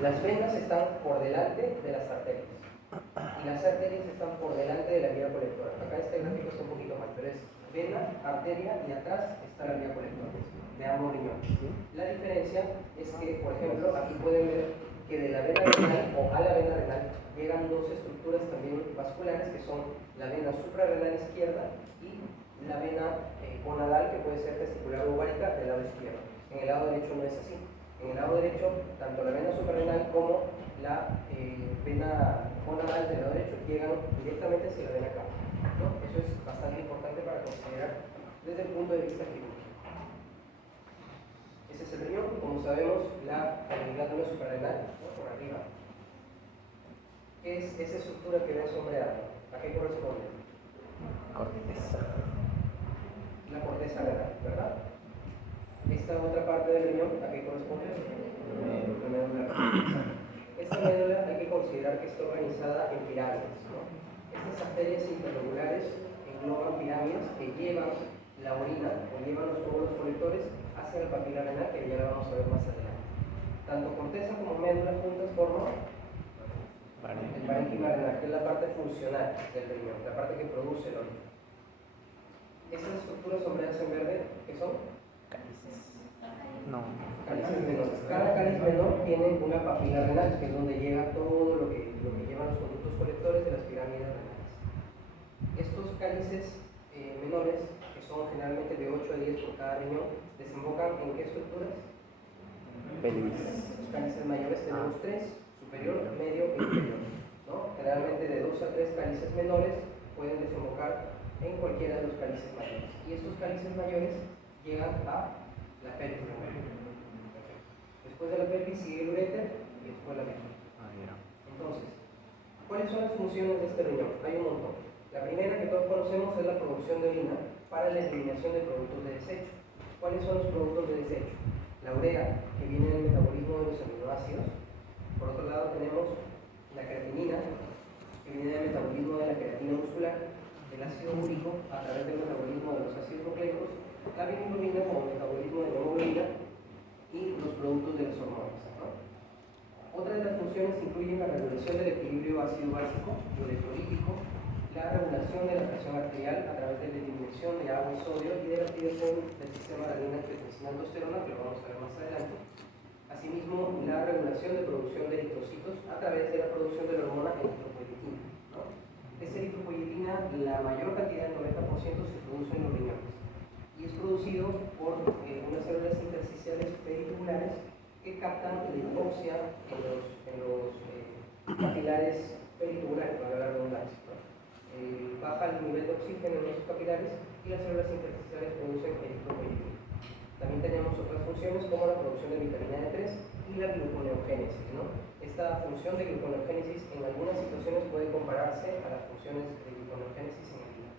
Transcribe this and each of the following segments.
Las venas están por delante de las arterias y las arterias están por delante de la vía colectora. Acá este gráfico está un poquito mal, pero es vena, arteria y atrás está la vía colectora de ambos riñones. La diferencia es que, por ejemplo, aquí pueden ver que de la vena renal o a la vena renal llegan dos estructuras también vasculares que son la vena suprarrenal izquierda y la vena gonadal, que puede ser testicular o ovárica, del lado izquierdo. En el lado derecho no es así. En el lado derecho, tanto la vena suprarrenal como la vena gonadal del lado derecho llegan directamente hacia la vena cava, ¿no? Eso es bastante importante para considerar desde el punto de vista clínico. Ese es el riñón, como sabemos, la glándula suprarrenal, ¿no? Por arriba. ¿Qué es esa estructura que ven sombreada? ¿A qué corresponde? Corteza. La corteza renal, ¿verdad? Esta otra parte del riñón, ¿a qué corresponde? La médula renal. Esta médula hay que considerar que está organizada en pirámides, ¿no? Estas arterias interlobulares engloban pirámides que llevan la orina o llevan los glóbulos colectores hacia la papila renal, que ya la vamos a ver más adelante. Tanto corteza como médula juntas forman el parénquima renal, que es la parte funcional del riñón, la parte que produce el orina. Estas estructuras sombreadas en verde, ¿qué son? Cálices. No. Cálices menores. Cada cáliz menor tiene una papila renal, que es donde llega todo lo que llevan los conductos colectores de las pirámides renales. Estos cálices menores, que son generalmente de 8 a 10 por cada riñón, desembocan en qué estructuras? Pelvis. Los cálices mayores tenemos 3, superior, medio e inferior, ¿no? Generalmente de 2 a 3 cálices menores pueden desembocar en cualquiera de los cálices mayores. Y estos cálices mayores llegan a la pelvis. Después de la pelvis sigue el uréter y después la médula. Entonces, ¿cuáles son las funciones de este riñón? Hay un montón. La primera que todos conocemos es la producción de orina para la eliminación de productos de desecho. ¿Cuáles son los productos de desecho? La urea, que viene del metabolismo de los aminoácidos. Por otro lado tenemos la creatinina, que viene del metabolismo de la creatina muscular, el ácido úrico a través del metabolismo de los ácidos nucleicos, la bilirrubina como metabolismo de la hemoglobina y los productos de las hormonas, ¿no? Otra de las funciones incluyen la regulación del equilibrio ácido-básico y electrolítico, la regulación de la presión arterial a través de la eliminación de agua y sodio y de la activación del sistema de adrenal-angiotensina-aldosterona, que lo vamos a ver más adelante. Asimismo, la regulación de producción de eritrocitos a través de la producción de la hormona eritropoyetina, ¿no? Esta eritropoyetina, la mayor cantidad, el 90%, se produce en los riñones y es producido por unas células intersticiales peritubular que captan la hipoxia en los capilares peritubulares, para la redundancia, ¿no? Baja el nivel de oxígeno en esos capilares y las células intersticiales producen eritropoyetina. También tenemos otras funciones como la producción de vitamina D3 y la gluconeogénesis, ¿no? Esta función de gluconeogénesis en algunas situaciones puede compararse a las funciones de gluconeogénesis en el hígado.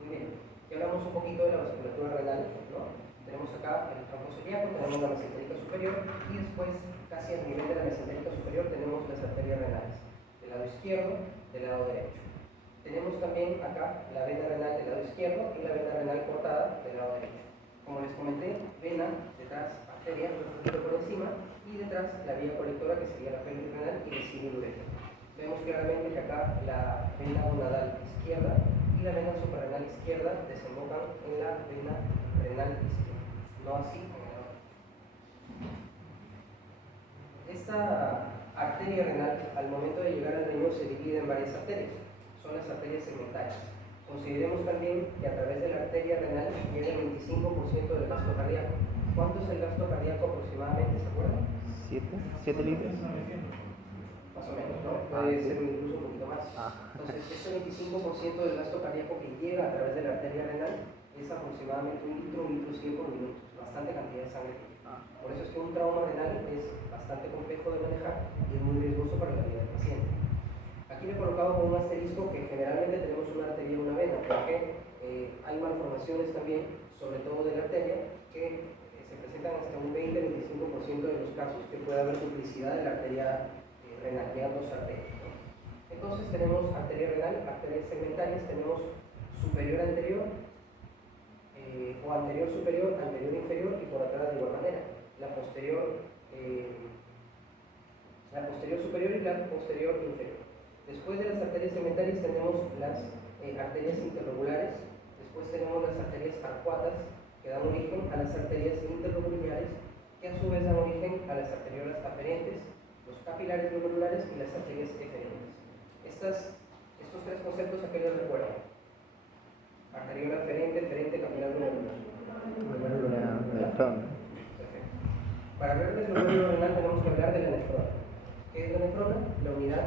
Muy bien, ya hablamos un poquito de la vasculatura renal, ¿no? Tenemos acá el tronco celíaco, tenemos la mesentérica superior y después, casi al nivel de la mesentérica superior, tenemos las arterias renales, del lado izquierdo, del lado derecho. Tenemos también acá la vena renal del lado izquierdo y la vena renal cortada del lado derecho. Como les comenté, vena, detrás arteria, un poquito por encima, y detrás la vía colectora, que sería la pelvis renal, y el sigue el uréter. Vemos claramente que acá la vena gonadal izquierda y la vena suprarrenal izquierda desembocan en la vena renal izquierda, no así en el lado. Esta arteria renal, al momento de llegar al riñón, se divide en varias arterias, son las arterias segmentarias. Consideremos también que a través de la arteria renal llega el 25% del gasto cardíaco. ¿Cuánto es el gasto cardíaco aproximadamente? ¿Se acuerdan? 7 litros. Más o menos, ¿no? Puede ser incluso un poquito más. Entonces, este 25% del gasto cardíaco que llega a través de la arteria renal es aproximadamente 1 litro 100 por minuto. Bastante cantidad de sangre. Por eso es que un trauma renal es bastante complejo de manejar y es muy riesgoso para la vida del paciente. Aquí le he colocado con un asterisco que generalmente tenemos una arteria y una vena, porque hay malformaciones también, sobre todo de la arteria, que se presentan hasta un 20-25% de los casos que puede haber duplicidad de la arteria renal, llegan dos arterias, ¿no? Entonces tenemos arteria renal, arterias segmentarias, tenemos superior anterior, o anterior superior, anterior inferior y por atrás de igual manera. La posterior la posterior superior y la posterior inferior. Después de las arterias segmentarias tenemos las arterias interlobulares, después tenemos las arterias arcuatas que dan origen a las arterias interlobulares, que a su vez dan origen a las arteriolas aferentes, los capilares globulares y las arterias eferentes. Estos tres conceptos, ¿a qué les recuerdan? Arteriola aferente, eferente, capilar glomerular. Perfecto. Para hablar del glomérulo renal tenemos que hablar de la nefrona. ¿Qué es la nefrona? La unidad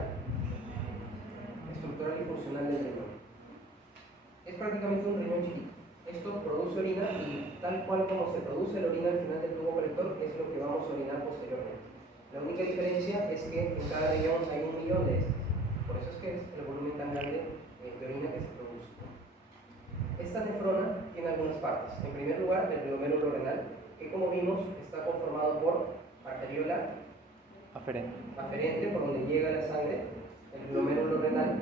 estructural y funcional del riñón. Es prácticamente un riñón chiquito. Esto produce orina y tal cual como se produce la orina al final del tubo colector es lo que vamos a orinar posteriormente. La única diferencia es que en cada riñón hay 1 millón de estos. Por eso es que es el volumen tan grande de orina que se produce. Esta nefrona tiene algunas partes. En primer lugar, el glomérulo renal, que como vimos está conformado por arteriola aferente, por donde llega la sangre, el glomérulo renal,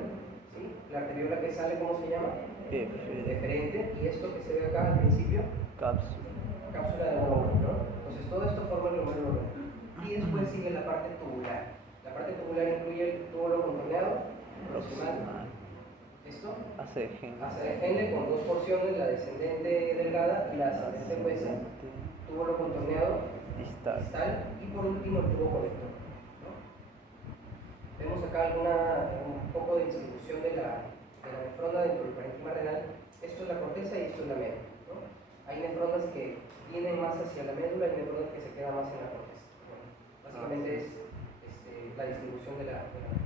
¿sí? La arteriola que sale, ¿cómo se llama? Deferente, y esto que se ve acá al principio, cápsula de Bowman, ¿no? Entonces todo esto forma el glomérulo renal. Y después sigue la parte tubular. La parte tubular incluye el túbulo contorneado, proximal, ¿esto? Ascendente con 2 porciones, la descendente delgada y la ascendente gruesa, túbulo contorneado, distal y por último el tubo colector, ¿no? Vemos acá un poco de distribución de la nefrona dentro del parénquima renal. Esto es la corteza y esto es la médula, ¿no? Hay nefronas que vienen más hacia la médula y nefronas que se quedan más en la corteza. Bueno, básicamente es la distribución de la nefrona.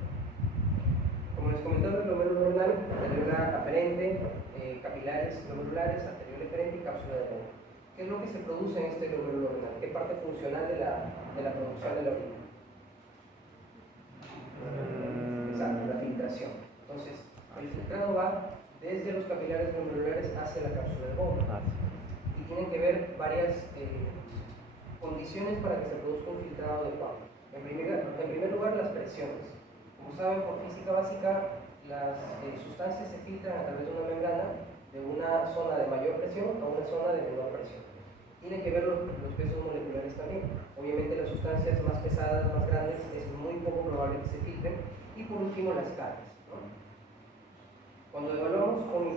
Como les comentaba, el glomérulo renal, arteriola aferente, capilares glomérulares, arteriola eferente y cápsula de Bowman. ¿Qué es lo que se produce en este glomérulo renal? ¿Qué parte funcional de la producción de la orina? Exacto, la filtración. Entonces, el filtrado va desde los capilares glomerulares hacia la cápsula de Bowman. Y tienen que ver varias condiciones para que se produzca un filtrado adecuado. En primer lugar, las presiones. Como saben, por física básica, las sustancias se filtran a través de una membrana de una zona de mayor presión a una zona de menor presión. Tiene que ver los pesos moleculares también. Obviamente las sustancias más pesadas, más grandes, es muy poco probable que se filtren. Y por último, las cargas, ¿no? Cuando evaluamos con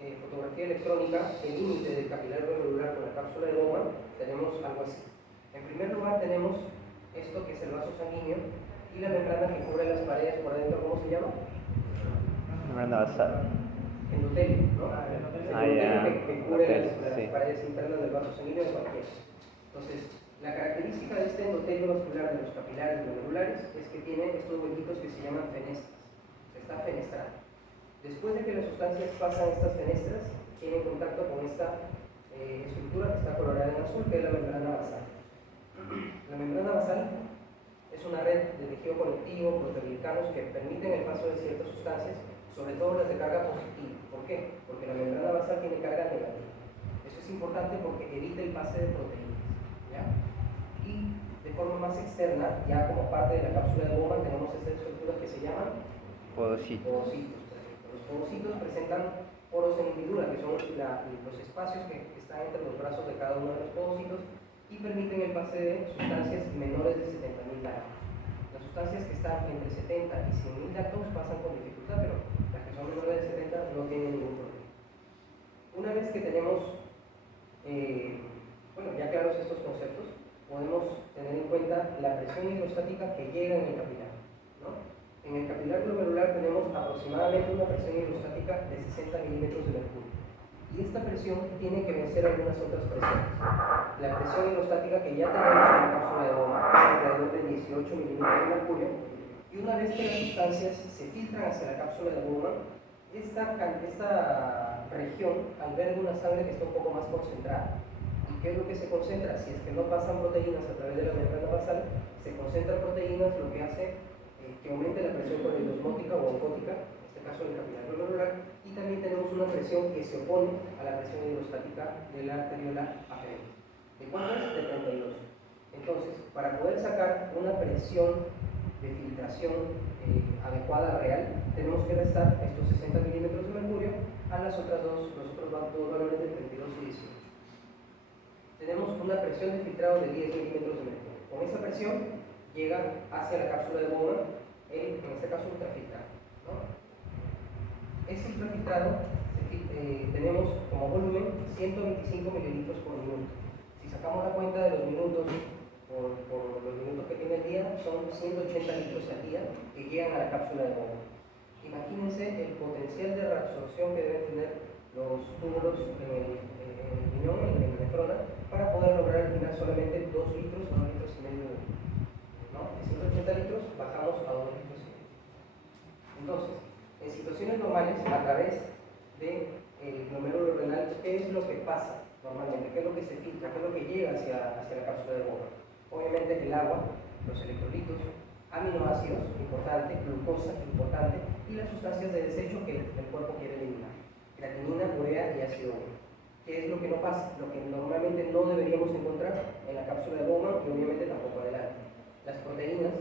fotografía electrónica el límite del capilar glomerular con la cápsula de Bowman, tenemos algo así. En primer lugar tenemos esto que es el vaso sanguíneo y la membrana que cubre las paredes por adentro, ¿cómo se llama? Membrana basal. Endotelio, ¿no? Que cubre las paredes internas del vaso sanguíneo de cualquiera. Entonces, la característica de este endotelio vascular de los capilares glomerulares es que tiene estos huequitos que se llaman fenestras. Se está fenestrando. Después de que las sustancias pasan estas fenestras, tienen contacto con esta estructura que está colorada en azul, que es la membrana basal. La membrana basal es una red de tejido conectivo, proteoglicanos, que permiten el paso de ciertas sustancias, sobre todo las de carga positiva. ¿Por qué? Porque la membrana basal tiene carga negativa. Eso es importante porque evita el pase de proteínas, ¿ya? Y de forma más externa, ya como parte de la cápsula de Bowman, tenemos estas estructuras que se llaman podocitos. Los podocitos presentan poros en hendidura, que son los espacios que están entre los brazos de cada uno de los podocitos y permiten el pase de sustancias menores de 70.000 dáctilos. Las sustancias que están entre 70 y 100.000 dáctilos pasan con dificultad, pero las que son menores de 70 no tienen ningún problema. Una vez que tenemos, ya claros estos conceptos, podemos tener en cuenta la presión hidrostática que llega en el capilar, ¿no? En el capilar glomerular tenemos aproximadamente una presión hidrostática de 60 milímetros de mercurio. Y esta presión tiene que vencer algunas otras presiones. La presión hidrostática que ya tenemos en la cápsula de Bowman es alrededor de 18 milímetros de mercurio. Y una vez que las sustancias se filtran hacia la cápsula de Bowman, esta región alberga una sangre que está un poco más concentrada. ¿Y qué es lo que se concentra? Si es que no pasan proteínas a través de la membrana basal, se concentran proteínas, lo que hace que aumente la presión coleidosmótica o oncótica, en este caso el capilar glomerular, y también tenemos una presión que se opone a la presión hidrostática de la arteriola aferente. ¿De cuánto es? De 32. Entonces, para poder sacar una presión de filtración adecuada, real, tenemos que restar estos 60 milímetros de mercurio a los otros dos valores de 32 y 18. Tenemos una presión de filtrado de 10 milímetros de mercurio. Con esa presión llega hacia la cápsula de Bowman, en este caso ultrafiltrado, ¿no? Este ultrafiltrado tenemos como volumen 125 mililitros por minuto. Si sacamos la cuenta de los minutos por los minutos que tiene el día, son 180 litros al día que llegan a la cápsula de Bowman. Imagínense el potencial de reabsorción que deben tener los túbulos en el riñón, en la nefrona, para poder lograr al final solamente 2 litros o 2 litros y medio de líquido, ¿no? De 180 litros bajamos a 2 litros y medio. Entonces, en situaciones normales, a través del glomérulo renal, ¿qué es lo que pasa normalmente? ¿Qué es lo que se filtra? ¿Qué es lo que llega hacia la cápsula de Bowman? Obviamente el agua, los electrolitos, aminoácidos, importante, glucosa, importante, y las sustancias de desecho que el cuerpo quiere eliminar: creatinina, urea y ácido úrico. ¿Qué es lo que no pasa? Lo que normalmente no deberíamos encontrar en la cápsula de Bowman y obviamente tampoco adelante. Las proteínas,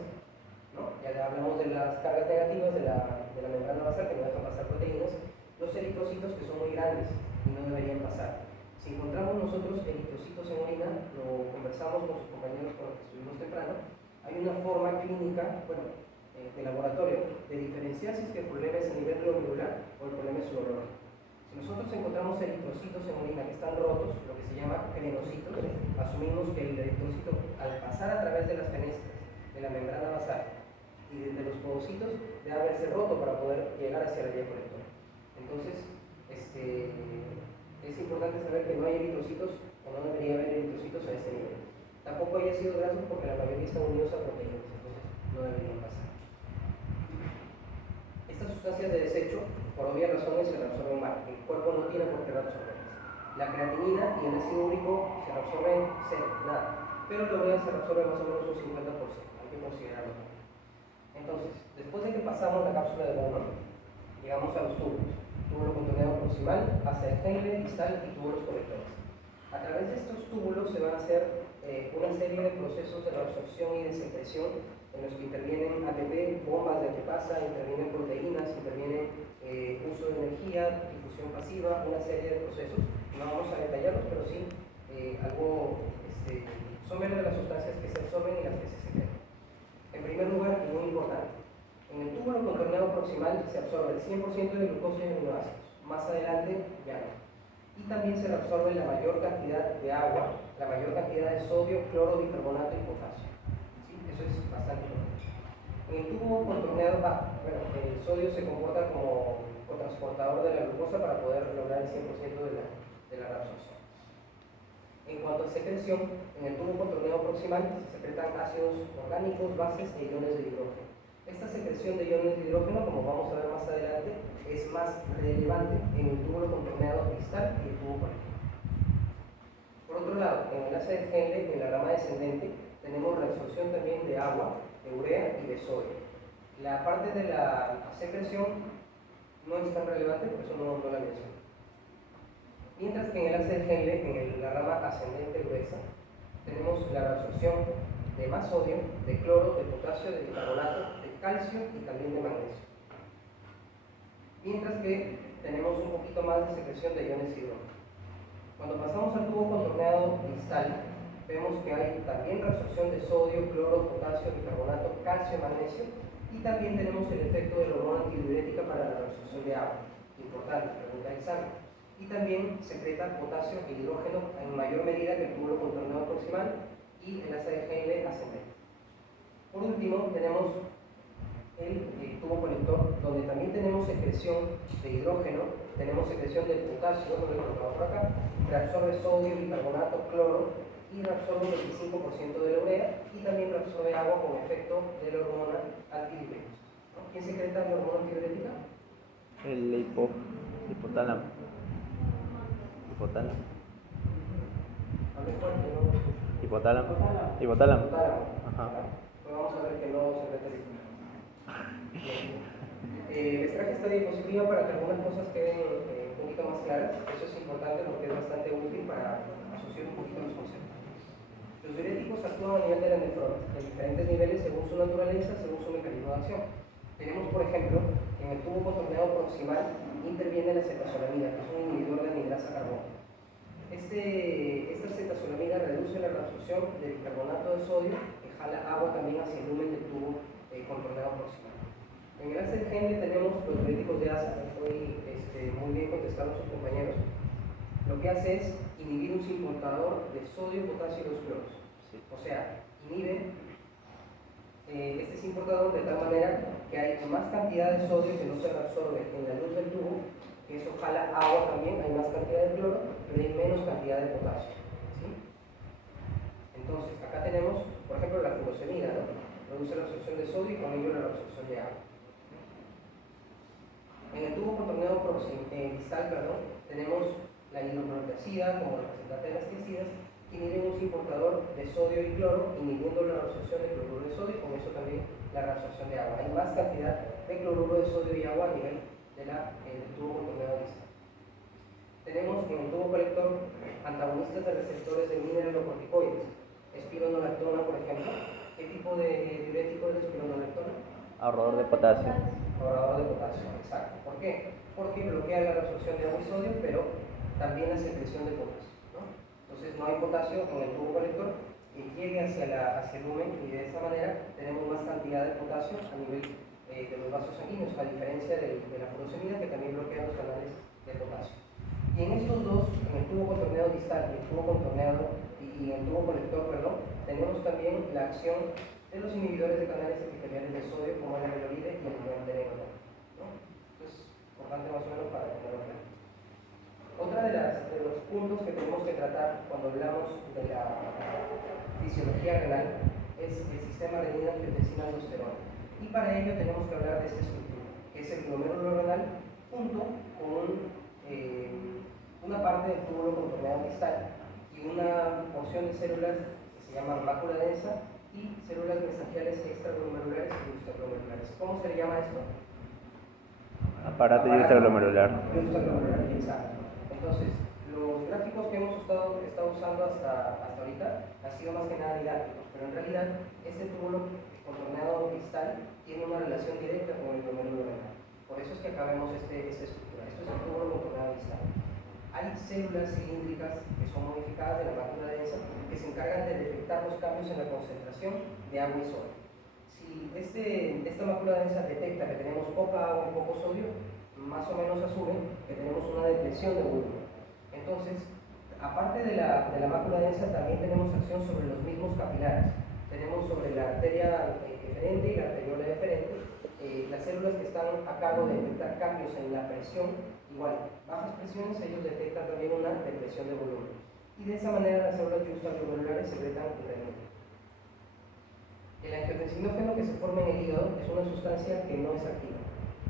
¿no? Ya hablamos de las cargas negativas de la membrana basal que no dejan pasar proteínas. Los eritrocitos, que son muy grandes y no deberían pasar. Si encontramos nosotros eritrocitos en orina, lo conversamos con sus compañeros con los que estuvimos temprano, hay una forma clínica, de laboratorio, de diferenciar si es que el problema es a nivel glomerular o el problema es urológico. Si nosotros encontramos eritrocitos en orina que están rotos, lo que se llama crenocitos, asumimos que el eritrocito, al pasar a través de las fenestras de la membrana basal y de los podocitos, debe haberse roto para poder llegar hacia la vía colectora. Entonces, es importante saber que no hay eritrocitos, o no debería haber eritrocitos a ese nivel. Tampoco hay ácidos grasos porque la mayoría están unidos a proteínas, entonces no deberían pasar. Estas sustancias de desecho, por obvias razones, se reabsorben mal. El cuerpo no tiene por qué reabsorberlas. La creatinina y el ácido úrico se reabsorben cero, nada. Pero la urea se reabsorbe más o menos un 50%, hay que considerarlo. Entonces, después de que pasamos la cápsula de Bowman, llegamos a los túbulos. Túbulo contorneado proximal, asa de Henle, distal y túbulos colectores. A través de estos túbulos se van a hacer una serie de procesos de reabsorción y de secreción en los que intervienen ATP, bombas de ATPasa, intervienen proteínas, interviene uso de energía, difusión pasiva, una serie de procesos. No vamos a detallarlos, pero sí son menos de las sustancias que se absorben y las que se secretan. En primer lugar, y muy importante, en el túbulo contorneado proximal se absorbe el 100% de glucosa y aminoácidos. Más adelante, ya no. Y también se reabsorbe la mayor cantidad de agua, la mayor cantidad de sodio, cloro, bicarbonato y potasio. ¿Sí? Eso es bastante importante. En el tubo contorneado, el sodio se comporta como transportador de la glucosa para poder lograr el 100% de la reabsorción. En cuanto a secreción, en el tubo contorneado proximal se secretan ácidos orgánicos, bases e iones de hidrógeno. Esta secreción de iones de hidrógeno, como vamos a ver más adelante, es más relevante en el túbulo contorneado distal y el tubo colector. Por otro lado, en el asa de Henle, en la rama descendente, tenemos reabsorción también de agua, de urea y de sodio. La parte de la secreción no es tan relevante, por eso no la menciono. Mientras que en el asa de Henle, en la rama ascendente gruesa, tenemos la reabsorción de más sodio, de cloro, de potasio, de bicarbonato, de calcio y también de magnesio. Mientras que tenemos un poquito más de secreción de iones hidrógeno. Cuando pasamos al tubo contorneado distal, vemos que hay también reabsorción de sodio, cloro, potasio, bicarbonato, calcio, magnesio, y también tenemos el efecto de la hormona antidiurética para la reabsorción de agua. Importante, pregunta de examen. Y también secreta potasio e hidrógeno en mayor medida que el túbulo contorneado proximal y el asa de Henle ascendente. Por último, tenemos el tubo colector, donde también tenemos secreción de hidrógeno, tenemos secreción de potasio, lo he colocado por acá, reabsorbe sodio, bicarbonato, cloro y reabsorbe el 25% de la urea y también reabsorbe agua con efecto de la hormona antidiurética. ¿No? ¿Quién secreta la hormona antidiurética? El hipotálamo. Hipotálamo. Hable fuerte, ¿no? Hipotálamo. Hipotálamo. Hipotálamo. Ajá. Pues vamos a ver que no secreta el hipotálamo. Les traje esta diapositiva para que algunas cosas queden un poquito más claras. Eso es importante porque es bastante útil para asociar un poquito los conceptos. Los diuréticos actúan a nivel de la nefrona, en diferentes niveles según su naturaleza, según su mecanismo de acción. Tenemos, por ejemplo, en el tubo contorneado proximal interviene la cetazolamida, que es un inhibidor de anidrasa carbónica. Esta cetazolamida reduce la reabsorción de bicarbonato de sodio, que jala agua también hacia el lumen del tubo contorneado proximal. En el asa de Henle tenemos los diuréticos de asa, hoy muy bien contestaron sus compañeros. Lo que hace es inhibir un simulador de sodio, potasio y dos cloros. O sea, inhibe este simulador de tal manera que hay más cantidad de sodio que no se reabsorbe en la luz del tubo, que eso jala agua también, hay más cantidad de cloro, pero hay menos cantidad de potasio. ¿Sí? Entonces, acá tenemos, por ejemplo, la furosemida, ¿no? Reduce la absorción de sodio y con ello la absorción de agua. En el tubo contorneado distal, tenemos la hidroclorotiazida como representante de las tiazidas, que inhiben un simulador de sodio y cloro, inhibiendo la reabsorción de cloruro de sodio y con eso también la reabsorción de agua. Hay más cantidad de cloruro de sodio y agua a nivel del tubo contorneado distal. Tenemos en el tubo colector antagonistas de receptores de mineralocorticoides, espironolactona, por ejemplo. ¿Qué tipo de diurético es la espironolactona? Ahorrador de potasio. Ahorrador de potasio, exacto. ¿Por qué? Porque bloquea la reabsorción de agua y sodio, pero también la secreción de potasio, ¿no? Entonces no hay potasio en el tubo colector que llegue hacia el lumen y de esa manera tenemos más cantidad de potasio a nivel de los vasos sanguíneos, a diferencia de la furosemida que también bloquea los canales de potasio. Y en estos dos, en el tubo contorneado distal y el tubo contorneado y el tubo colector, tenemos también la acción de los inhibidores de canales epiteliales de sodio como el amiloide y el guanidino, ¿no? Entonces, importante más o menos para tenerlo claro. Otra de los puntos que tenemos que tratar cuando hablamos de la fisiología renal es el sistema renina-angiotensina-aldosterona. Y para ello tenemos que hablar de esta estructura, que es el glomérulo renal junto con una parte del túbulo contorneado distal y una porción de células que se llaman mácula densa y células mesangiales extraglomerulares y extraglomerulares. ¿Cómo se le llama esto? Aparato extraglomerular. Extraglomerular, exacto. Entonces, los gráficos que hemos estado usando hasta ahorita han sido más que nada didácticos, pero en realidad este túbulo contorneado distal tiene una relación directa con el glomérulo renal. Por eso es que acá vemos esta estructura. Esto es el túbulo contorneado distal. Hay células cilíndricas que son modificadas de la mácula densa que se encargan de detectar los cambios en la concentración de agua y sodio. Si esta mácula densa detecta que tenemos poca agua y poco sodio, más o menos asume que tenemos una depresión de volumen. Entonces, aparte de la mácula densa, también tenemos acción sobre los mismos capilares. Tenemos sobre la arteria eferente y la arteriola deferente, las células que están a cargo de detectar cambios en la presión, igual, bajas presiones, ellos detectan también una depresión de volumen. Y de esa manera las células extraglomerulares secretan renina. El angiotensinógeno que se forma en el hígado es una sustancia que no es activa.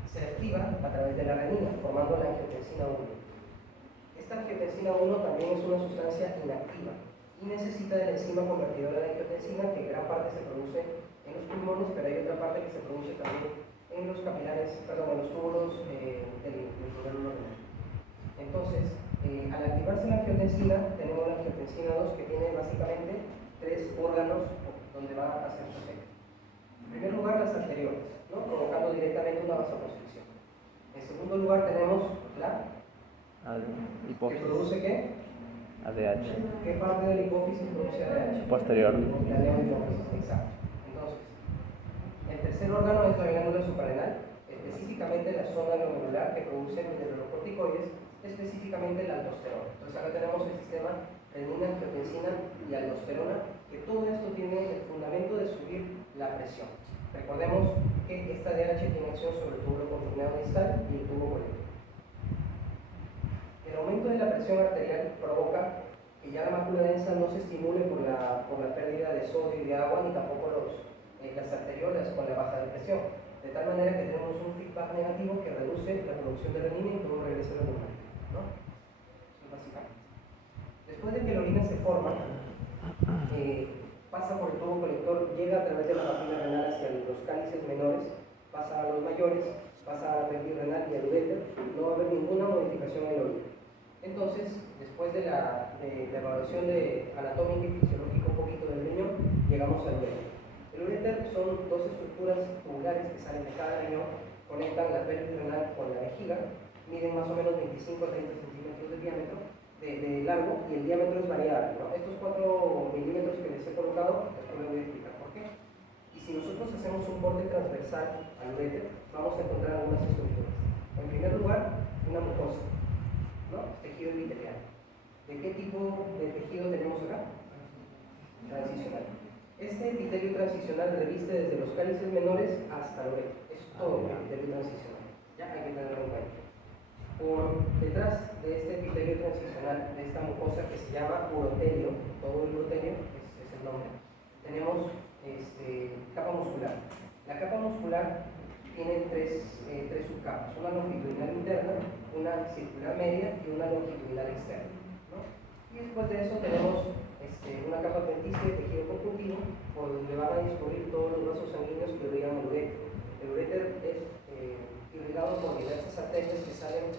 Se activa a través de la renina, formando la angiotensina 1. Esta angiotensina 1 también es una sustancia inactiva y necesita de la enzima convertidora de angiotensina, que gran parte se produce en los pulmones, pero hay otra parte que se produce también en los capilares, en los túbulos del glomérulo renal. Entonces, al activarse la angiotensina, tenemos la angiotensina 2 que tiene básicamente tres órganos donde va a hacer su efecto. En primer lugar, las arteriolas, ¿no? Provocando directamente una vasoconstricción. En segundo lugar, tenemos la hipófisis. ¿que produce qué? ADH. ¿Qué parte de la hipófisis produce ADH? Posterior. La neohipófisis, exacto. Entonces, el tercer órgano es la glándula suprarrenal, específicamente la zona glomerular que produce mineralocorticoides, específicamente la aldosterona. Entonces, acá tenemos el sistema renina, angiotensina y aldosterona, que todo esto tiene el fundamento de subir la presión. Recordemos que esta DH tiene acción sobre el túbulo contorneado distal y el tubo colector. El aumento de la presión arterial provoca que ya la mácula densa no se estimule por la pérdida de sodio y de agua, ni tampoco las arteriolas con la baja de presión. De tal manera que tenemos un feedback negativo que reduce la producción de renina y todo regresa a la normalidad, ¿no? Eso es básicamente. Después de que la orina se forma, pasa por el tubo colector, llega a través de la papila renal hacia los cálices menores, pasa a los mayores, pasa a la pelvis renal y al uréter, no va a haber ninguna modificación en la orina. Entonces, después de la evaluación anatómica y fisiológica un poquito del riñón, llegamos al uréter. El uréter son dos estructuras tubulares que salen de cada riñón, conectan la pelvis renal con la vejiga, miden más o menos 25 a 30 centímetros de diámetro, de largo, y el diámetro es variable, ¿no? Estos 4 milímetros que les he colocado, después les voy a explicar por qué. transversal al uréter, vamos a encontrar algunas estructuras. En primer lugar, una mucosa, ¿no? Tejido epitelial. ¿De qué tipo de tejido tenemos acá? Transicional. Este epitelio transicional reviste desde los cálices menores hasta el uréter. Es todo el epitelio transicional. Ya hay que tenerlo en cuenta. Por detrás de este epitelio transicional, de esta mucosa que se llama urotelio, todo el urotelio es el nombre, tenemos capa muscular. La capa muscular tiene tres subcapas, una longitudinal interna, una circular media y una longitudinal externa, ¿no? Y después de eso tenemos una capa adventicia de tejido conjuntivo por donde van a discurrir todos los vasos sanguíneos que irrigan el uréter. El uréter es irrigado por diversas arterias que salen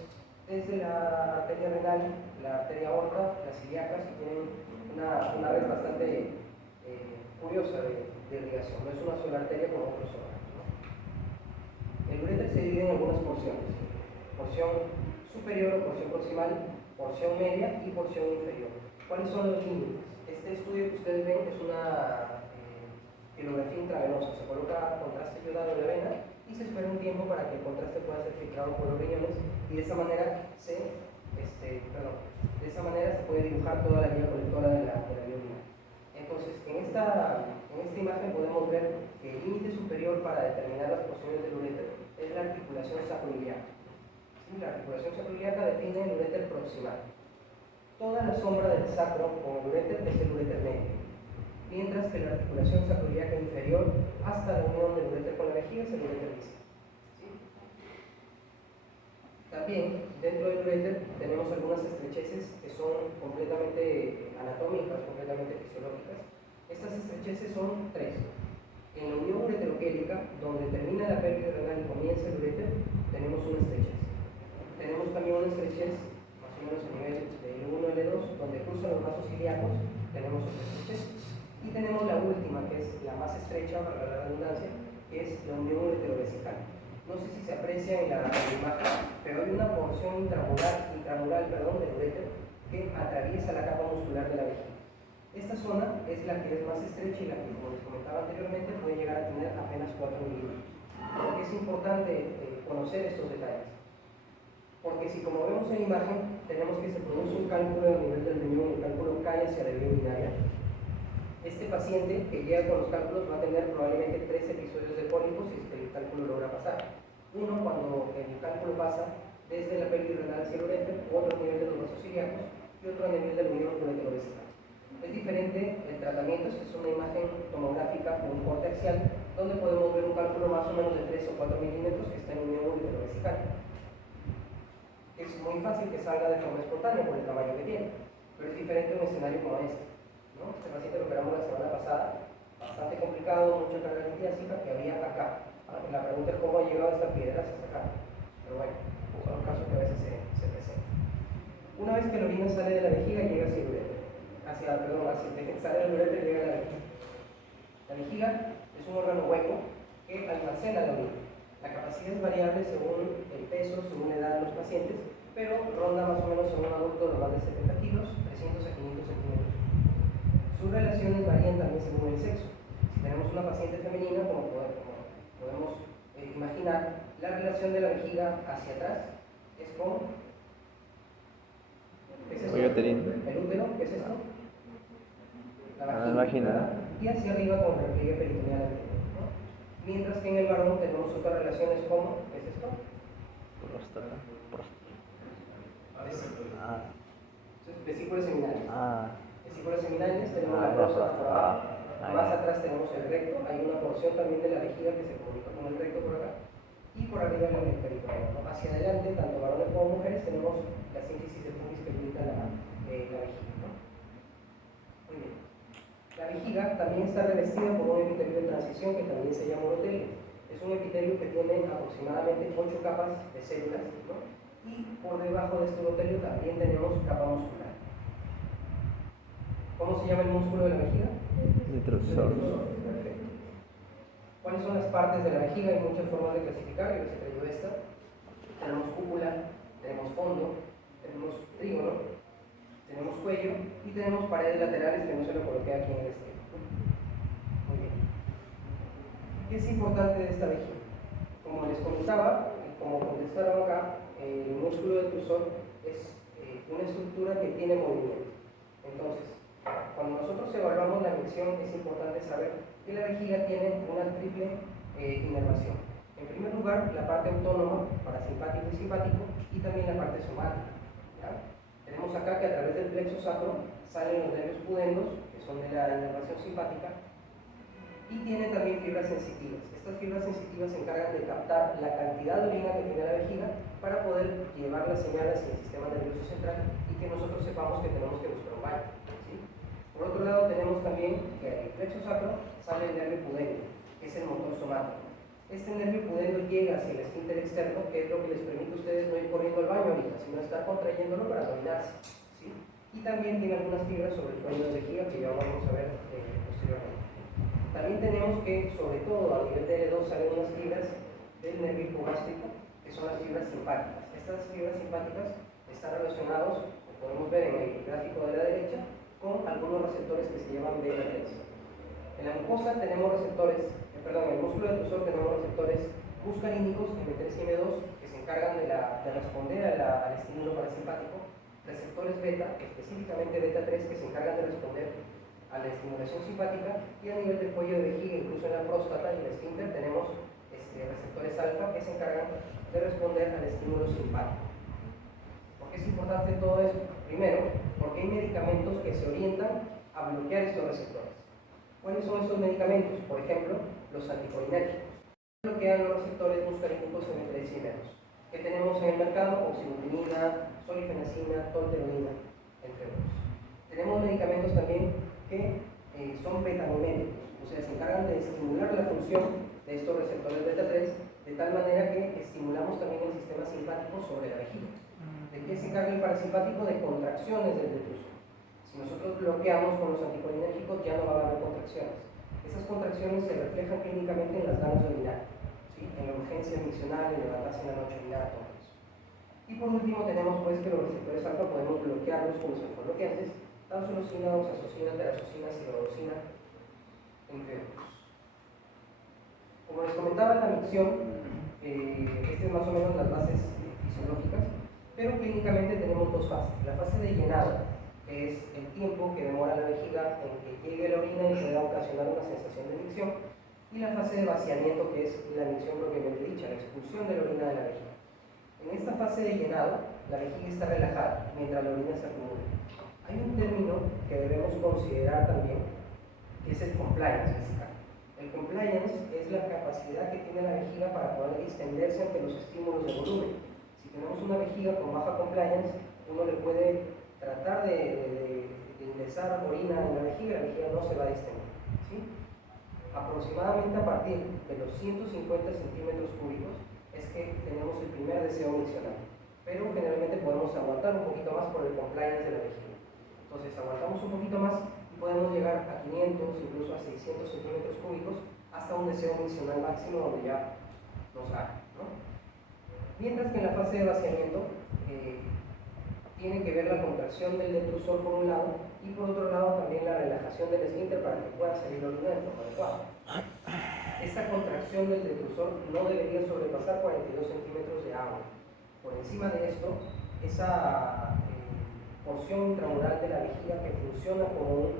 desde la arteria renal, la arteria aorta, las ilíacas, y tienen una red bastante curiosa de irrigación. No es una sola arteria como otros órganos, ¿no? El uréter se divide en algunas porciones: porción superior o porción proximal, porción media y porción inferior. ¿Cuáles son los límites? Este estudio que ustedes ven es una pilografía intravenosa. Se coloca contraste iodado en la vena y se espera un tiempo para que el contraste pueda ser filtrado por los riñones, y de esa manera se puede dibujar toda la vía colectora de la vía urinaria. Entonces, en esta imagen podemos ver que el límite superior para determinar las porciones del uréter es la articulación sacroiliaca. ¿Sí? La articulación sacroiliaca define el uréter proximal. Toda la sombra del sacro con el uréter es el uréter medio, mientras que la articulación sacroiliaca inferior hasta la unión del uréter con la vejiga es el uréter distal. ¿Sí? También dentro del uréter tenemos algunas estrecheces que son completamente anatómicas, completamente fisiológicas. Estas estrecheces son tres. En la unión ureteroquélica, donde termina la pelvis renal y comienza el uréter, tenemos una estrechez. Tenemos también una estrechez más o menos a nivel de L1 y L2, donde cruzan los vasos ilíacos, tenemos otra estrechez. Y tenemos la última, que es la más estrecha, para la redundancia, que es la unión ureterovesical. No sé si se aprecia en la imagen, pero hay una porción intramural del uréter que atraviesa la capa muscular de la vejiga. Esta zona es la que es más estrecha y la que, como les comentaba anteriormente, puede llegar a tener apenas 4 milímetros. ¿Por qué es importante conocer estos detalles? Porque si, como vemos en la imagen, tenemos que se produce un cálculo a nivel del riñón y el cálculo cae hacia la vía urinaria, este paciente que llega con los cálculos va a tener probablemente 3 episodios de pólipos si es que el cálculo logra pasar. Uno cuando el cálculo pasa desde la pelvis renal hacia el uréter, otro a nivel de los vasos ilíacos y otro a nivel del unión ureterovesical. Es diferente el tratamiento, es que es una imagen tomográfica con un corte axial, donde podemos ver un cálculo más o menos de 3 o 4 milímetros que está en unión ureterovesical. Es muy fácil que salga de forma espontánea por el tamaño que tiene, pero es diferente a un escenario como este, ¿no? Este paciente lo operamos la semana pasada, bastante complicado, mucha carga litiásica que había acá. La pregunta es cómo ha llegado esta piedra hasta acá, pero bueno, son casos que a veces se presentan. Una vez que la orina sale de la vejiga, llega hacia el uréter. Sale del uréter y llega a la vejiga. La vejiga es un órgano hueco que almacena la orina. La capacidad es variable según el peso, según la edad de los pacientes, pero ronda más o menos en un adulto de más de 70 kilos, 300 a 500 centímetros. Sus relaciones varían también según el sexo. Si tenemos una paciente femenina, como podemos imaginar, la relación de la vejiga hacia atrás es con... ¿Qué es esto? El útero, ¿qué es esto? La vagina. Y hacia arriba con el repliegue peritoneal anterior, ¿no? Mientras que en el varón tenemos otras relaciones como... ¿qué es esto? Próstata. Vesículas seminales. Vesículas seminales, tenemos Ah, la próstata por abajo. ahí. Más atrás tenemos el recto, hay una porción también de la vejiga que se comunica con el recto por acá. Y por arriba el peritoneo, ¿no? Hacia adelante, tanto varones como mujeres, tenemos la síntesis de pubis que limita la vejiga, ¿no? Muy bien. La vejiga también está revestida por un epitelio de transición que también se llama urotelio. Es un epitelio que tiene aproximadamente 8 capas de células, ¿no? Y por debajo de este urotelio también tenemos capa muscular. ¿Cómo se llama el músculo de la vejiga? Detrusor. Perfecto. ¿Cuáles son las partes de la vejiga? Hay muchas formas de clasificar, yo les he traído esta. Tenemos cúpula, tenemos fondo, tenemos trígono, tenemos cuello y tenemos paredes laterales que no se lo coloqué aquí en el esquema. Muy bien. ¿Qué es importante de esta vejiga? como les comentaba, como contestaron acá, el músculo detrusor es una estructura que tiene movimiento. Entonces, cuando nosotros evaluamos la micción, es importante saber que la vejiga tiene una triple inervación. En primer lugar, la parte autónoma, parasimpático y simpático, y también la parte somática. ¿Ya? Tenemos acá que a través del plexo sacro salen los nervios pudendos, que son de la inervación simpática, y tiene también fibras sensitivas. Estas fibras sensitivas se encargan de captar la cantidad de orina que tiene la vejiga para poder llevar las señales hacia el sistema nervioso central y que nosotros sepamos que tenemos que buscar un baño. ¿Sí? Por otro lado, tenemos también que del plexo sacro sale el nervio pudendo, que es el motor somático. Este nervio pudendo llega hacia el esfínter externo, que es lo que les permite a ustedes no ir corriendo al baño ahorita, sino estar contrayéndolo para dominarse. ¿Sí? Y también tiene algunas fibras sobre el cuello de vejiga que ya vamos a ver posteriormente. También tenemos que, sobre todo a nivel de L2, salen unas fibras del nervio hipogástrico, que son las fibras simpáticas. Estas fibras simpáticas están relacionadas, como podemos ver en el gráfico de la derecha, con algunos receptores que se llaman beta 3. En la mucosa tenemos receptores, en el músculo detrusor tenemos receptores muscarínicos M3 y M2 que se encargan de responder al estímulo parasimpático, receptores beta, específicamente beta 3, que se encargan de responder a la estimulación simpática, y a nivel del cuello de vejiga, incluso en la próstata y el esfínter, tenemos receptores alfa que se encargan de responder al estímulo simpático. ¿Por qué es importante todo esto? Primero, porque hay medicamentos que se orientan a bloquear estos receptores. ¿Cuáles son estos medicamentos? Por ejemplo, los anticolinérgicos. Bloquean los receptores muscarínicos M3 y M2. ¿Qué tenemos en el mercado? Oxybutinina, solifenacina, tolterodina, entre otros. Tenemos medicamentos también que son betamiméticos, o sea, se encargan de estimular la función de estos receptores beta 3 de tal manera que estimulamos también el sistema simpático sobre la vejiga. ¿De qué se encarga el parasimpático? De contracciones del detrusor. Si nosotros bloqueamos con los anticolinérgicos, ya no va a haber contracciones. Esas contracciones se reflejan clínicamente en las ganas de orinar, ¿sí? En la urgencia miccional, en levantarse en la noche a orinar, todo eso. Y por último tenemos pues que los receptores alfa podemos bloquearlos con los alfa-bloqueantes, tamsulosina, oxazosina, terazosina, silodoxina, entre otros. Como les comentaba, la micción, estas es más o menos las bases fisiológicas, pero clínicamente tenemos dos fases. La fase de llenado, que es el tiempo que demora la vejiga en que llegue la orina y pueda ocasionar una sensación de micción, y la fase de vaciamiento, que es la micción propiamente dicha, la expulsión de la orina de la vejiga. En esta fase de llenado, la vejiga está relajada mientras la orina se acumula. Hay un término que debemos considerar también, que es el compliance vesical. El compliance es la capacidad que tiene la vejiga para poder extenderse ante los estímulos de volumen. Si tenemos una vejiga con baja compliance, uno le puede tratar de ingresar orina en la vejiga no se va a extender. ¿Sí? Aproximadamente a partir de los 150 centímetros cúbicos es que tenemos el primer deseo miccional, pero generalmente podemos aguantar un poquito más por el compliance de la vejiga. Entonces aguantamos un poquito más y podemos llegar a 500, incluso a 600 centímetros cúbicos hasta un deseo miccional máximo donde ya nos haga, ¿no? Mientras que en la fase de vaciamiento tiene que ver la contracción del detrusor por un lado y por otro lado también la relajación del esfínter para que pueda salir la orina de forma adecuada. Esta contracción del detrusor no debería sobrepasar 42 centímetros de agua. Por encima de esto, esa porción intramural de la vejiga que funciona como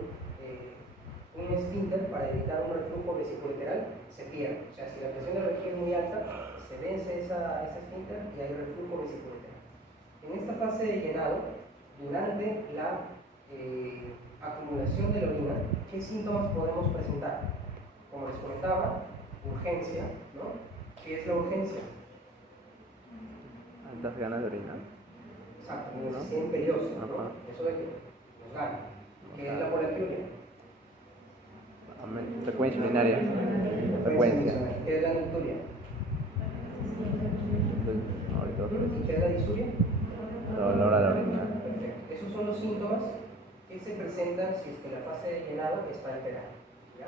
un esfínter para evitar un reflujo vesicolateral se pierde. O sea, si la presión de la vejiga es muy alta, se vence ese esfínter y hay reflujo vesicolateral. En esta fase de llenado, durante la acumulación de la orina, ¿qué síntomas podemos presentar? Como les comentaba, urgencia, ¿no? ¿Qué es la urgencia? Altas ganas de orinar. Exacto, necesidad imperiosa, ¿no? Eso de que nos gana. ¿Qué es la poliacuria? Frecuencia urinaria. Frecuencia. ¿Qué es la nicturia? ¿Y qué es la disuria? Dolor a la orina. Perfecto. Esos son los síntomas que se presentan si es que la fase de llenado está alterada, ¿ya?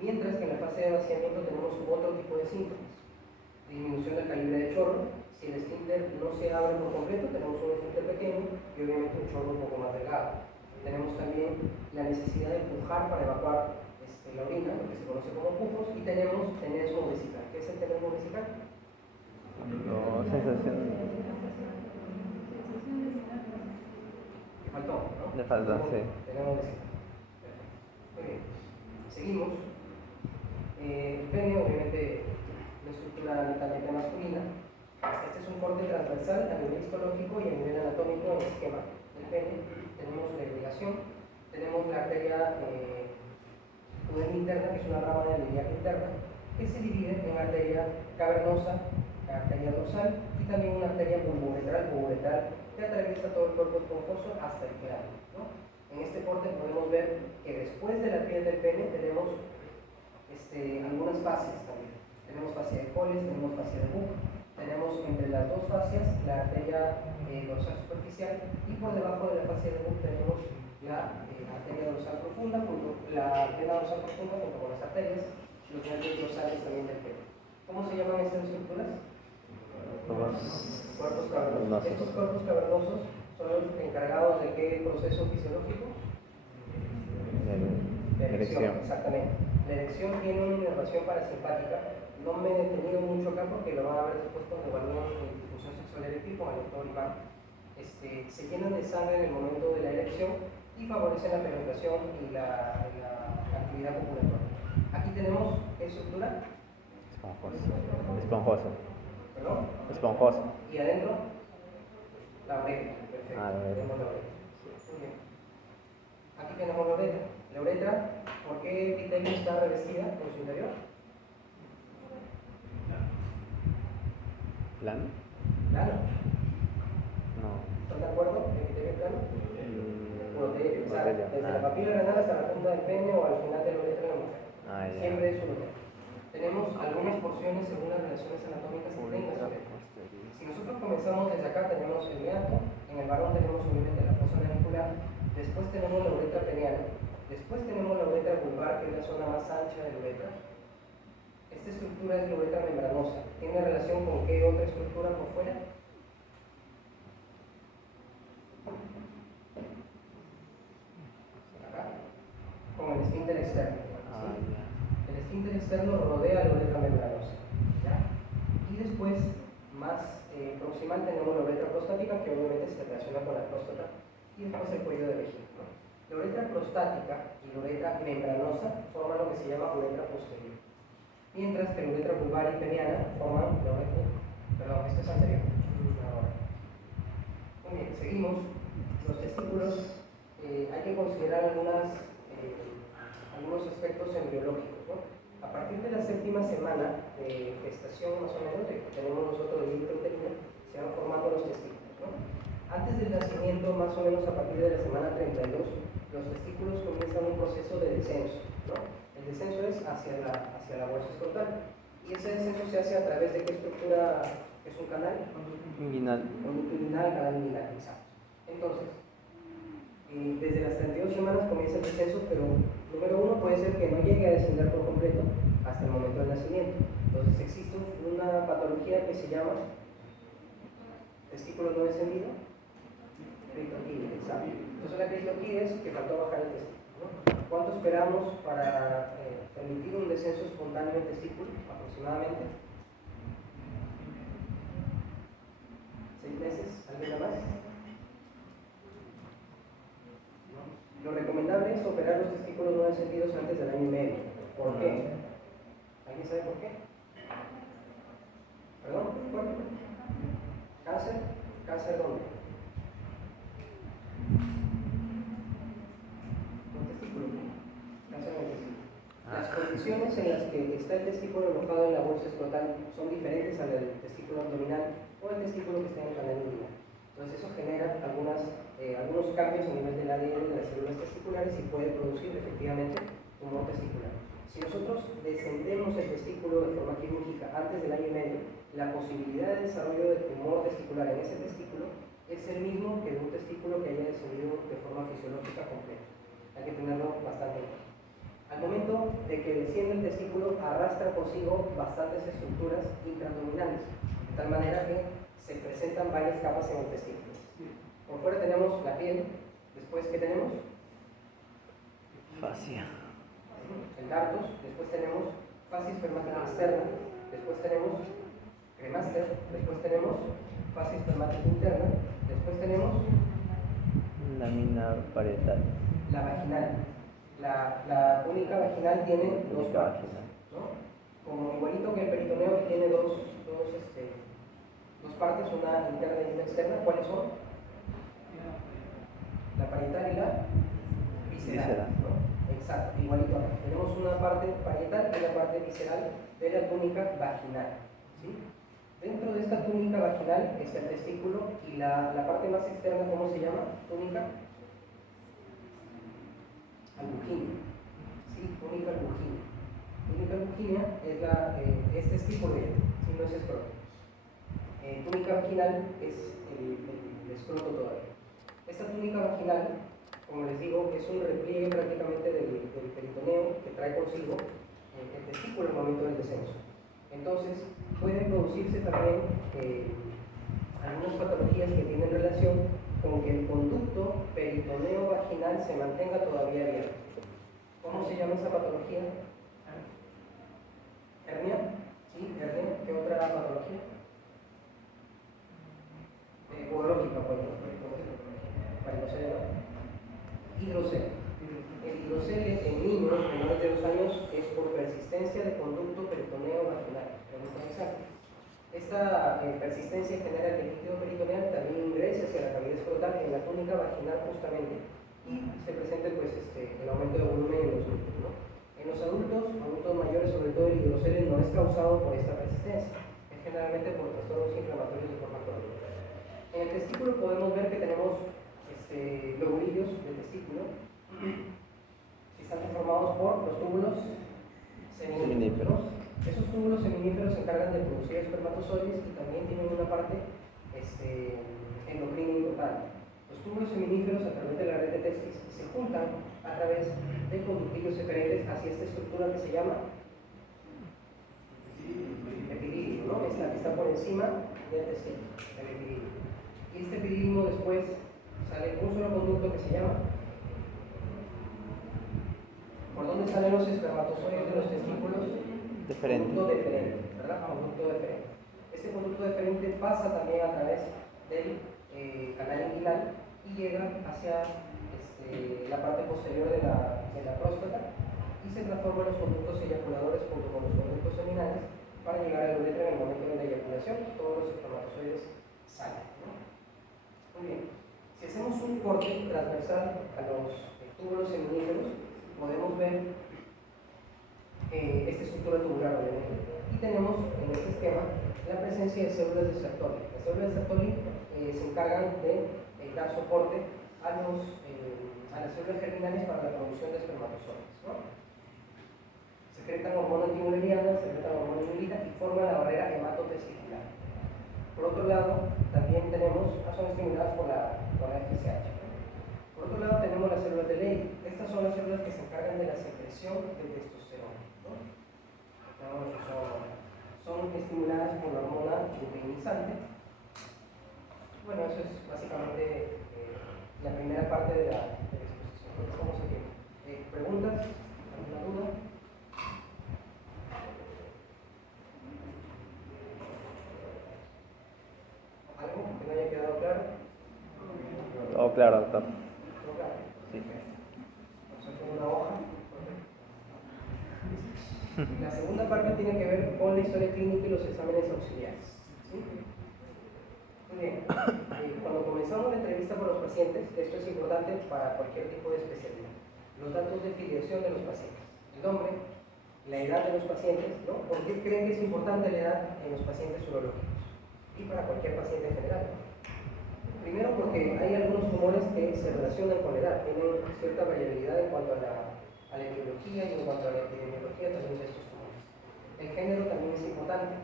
Mientras que en la fase de vaciamiento tenemos otro tipo de síntomas. Disminución del calibre de chorro. Si el esfínter no se abre por completo, tenemos un esfínter pequeño y obviamente un chorro un poco más delgado. Tenemos también la necesidad de pujar para evacuar la orina, lo que se conoce como pujos, y tenemos tenesmo vesical. ¿Qué es el tenesmo vesical? No, sensación. Le faltó, ¿no? Le faltó, sí. Tenemos de cinco. Muy bien. Seguimos. El pene, obviamente, una estructura netamente masculina. Este es un corte transversal a nivel histológico y a nivel anatómico en el esquema del pene. Tenemos la irrigación, tenemos la arteria pudenda interna, que es una rama de la ilíaca interna, que se divide en arteria cavernosa, arteria dorsal y también una arteria bulbouretral que atraviesa todo el cuerpo esponjoso hasta el cráneo, ¿no? En este corte podemos ver que después de la piel del pene tenemos algunas fascias también. Tenemos fascia de Coles, tenemos fascia de Buck, tenemos entre las dos fascias la arteria dorsal superficial y por debajo de la fascia de Buck tenemos la arteria dorsal profunda, la vena dorsal profunda junto con las arterias, los nervios dorsales también del pene. ¿Cómo se llaman estas estructuras? Cuerpos cavernosos. Estos cuerpos cavernosos son los encargados de qué proceso fisiológico? La erección, exactamente. La erección tiene una inervación parasimpática. No me he detenido mucho acá porque lo van a ver después cuando evalúan difusión sexual eréctil con el doctor Iván. Se llenan de sangre en el momento de la erección y favorecen la penetración y la actividad copulatoria. Aquí tenemos ¿qué estructura? Esponjoso. ¿Perdón? Esponjoso. ¿Y adentro? La uretra. Perfecto. Ah, la uretra. Tenemos la uretra. Muy bien. Aquí tenemos la uretra. La uretra, ¿por qué epitelio está revestida en su interior? ¿Plano? Plano. No. ¿Están de acuerdo? ¿Epitelio plano? Urotelio. O sea, Urotelio. desde la papila renal hasta la punta del pene o al final de la uretra de la mujer. Ya. Siempre es urotelio. Tenemos algunas porciones según las relaciones anatómicas que tenga su uretra. Si nosotros comenzamos desde acá, tenemos el meato, en el varón tenemos un nivel de la fosa navicular, después tenemos la uretra peniana, después tenemos la uretra vulvar, que es la zona más ancha de la uretra. Esta estructura es la uretra membranosa. ¿Tiene relación con qué otra estructura por fuera? Acá, con el esfínter externo. ¿Sí? El esfínter externo rodea la uretra membranosa. ¿Ya? Y después, más proximal, tenemos la uretra prostática, que obviamente se relaciona con la próstata, y después el cuello de vejiga, ¿no? La uretra prostática y la uretra membranosa forman lo que se llama uretra posterior, mientras que la uretra vulvar y peniana forman la uretra, perdón, este es anterior. Ahora. Muy bien, seguimos. Los testículos, hay que considerar algunos aspectos embriológicos, ¿no? A partir de la séptima semana de gestación, más o menos, de que tenemos nosotros el intrauterino, se van formando los testículos, ¿no? Antes del nacimiento, más o menos a partir de la semana 32, los testículos comienzan un proceso de descenso, ¿no? El descenso es hacia la bolsa escrotal. Y ese descenso se hace a través de qué estructura, es un canal? Inguinal. Longitudinal, canal inguinal, exacto. Entonces, desde las 32 semanas comienza el descenso, pero número uno puede ser que no llegue a descender por completo hasta el momento del nacimiento. Entonces existe una patología que se llama testículo no descendido, criptoquide, exacto. Entonces la criptoquide es que faltó bajar el testículo, ¿no? ¿Cuánto esperamos para permitir un descenso espontáneo del testículo? Aproximadamente 6 meses, ¿alguien más? Lo recomendable es operar los testículos no descendidos antes del año y medio. ¿Por qué? ¿Alguien sabe por qué? ¿Perdón? ¿Por qué? ¿Cáncer? ¿Cáncer dónde? ¿Un testículo? Cáncer en el testículo. Las condiciones en las que está el testículo alojado en la bolsa escrotal son diferentes a la del testículo abdominal o el testículo que está en el canal inguinal. Entonces eso genera algunos cambios a nivel del ADN de las células testiculares y puede producir efectivamente tumor testicular. Si nosotros descendemos el testículo de forma quirúrgica antes del año y medio, la posibilidad de desarrollo de tumor testicular en ese testículo es el mismo que de un testículo que haya descendido de forma fisiológica completa. Hay que tenerlo bastante en cuenta. Al momento de que desciende el testículo, arrastra consigo bastantes estructuras intraabdominales, de tal manera que se presentan varias capas en el testículo. Por fuera tenemos la piel, después ¿qué tenemos? Fascia. El dartos, después tenemos fascia espermática externa, después tenemos cremaster, después tenemos fase espermática interna, después tenemos Lámina parietal. la vaginal. La túnica vaginal tiene dos Túnica partes, vaginal. ¿no? Como igualito que el peritoneo, que tiene dos partes, una interna y una externa. ¿Cuáles son? La parietal y la visceral, ¿no? Exacto, igualito acá. Tenemos una parte parietal y la parte visceral de la túnica vaginal, ¿sí? Dentro de esta túnica vaginal está el testículo y la parte más externa, ¿cómo se llama? Túnica albuginea. ¿Sí? Túnica albuginea. Túnica albuginea es testículo, si no es escroto. Túnica vaginal es el escroto todavía. Esta túnica vaginal, como les digo, es un repliegue prácticamente del peritoneo que trae consigo el testículo al momento del descenso. Entonces, pueden producirse también algunas patologías que tienen relación con que el conducto peritoneo vaginal se mantenga todavía abierto. ¿Cómo se llama esa patología? ¿Hernia? ¿Sí? ¿Hernia? ¿Qué otra patología? Urológica, pues, varicocele, hidrocele. El hidrocele en niños menores de 2 años es por persistencia de conducto peritoneo vaginal. Esta persistencia genera que el líquido peritoneal también ingrese hacia la cavidad escrotal en la túnica vaginal justamente y se presente pues, el aumento de volumen en los niños, ¿no? En los adultos mayores, sobre todo el hidrocele no es causado por esta persistencia, es generalmente por trastornos inflamatorios de forma crónica. En el testículo podemos ver que tenemos lobulillos del testículo que están conformados por los túbulos seminíferos. Esos túbulos seminíferos se encargan de producir espermatozoides y también tienen una parte endocrina importante. Los túbulos seminíferos a través de la red de testis se juntan a través de conductillos eferentes hacia esta estructura que se llama epidídimo, ¿no? Es la que está por encima del testículo, el epidídimo. Y este epidídimo después sale un solo conducto que se llama. ¿Por dónde salen los espermatozoides de los testículos? Deferente. Conducto deferente, ¿verdad? Conducto deferente. Este conducto deferente pasa también a través del canal inguinal y llega hacia la parte posterior de la próstata y se transforma en los conductos eyaculadores junto con los conductos seminales para llegar a la uretra en el momento de la eyaculación. Todos los espermatozoides salen, ¿no? Muy bien. Si hacemos un corte transversal a los túbulos seminíferos, podemos ver esta estructura tubular, obviamente. Y tenemos en este esquema la presencia de células de Sertoli. Las células de Sertoli se encargan de dar soporte a las células germinales para la producción de espermatozoides, ¿no? Secretan hormona antimuleriana, secretan hormona inhibida y forman la barrera hematotesticular. Por otro lado, también tenemos, son estimuladas por la FSH. Por otro lado, tenemos las células de Leydig. Estas son las células que se encargan de la secreción de testosterona, ¿no? Son estimuladas por la hormona luteinizante. Bueno, eso es básicamente la primera parte de la exposición. Estamos aquí. ¿Preguntas? ¿Alguna duda? ¿Algo que no haya quedado claro? Oh, claro, doctor. ¿Todo claro? Sí. Vamos a hacer una hoja. La segunda parte tiene que ver con la historia clínica y los exámenes auxiliares. ¿Sí? Muy bien. Cuando comenzamos la entrevista con los pacientes, esto es importante para cualquier tipo de especialidad. Los datos de filiación de los pacientes. El nombre, la edad de los pacientes, ¿no? ¿Por qué creen que es importante la edad en los pacientes urológicos? Y para cualquier paciente en general. Primero porque hay algunos tumores que se relacionan con la edad, tienen cierta variabilidad en cuanto a la etiología y en cuanto a la epidemiología también de estos tumores. El género también es importante.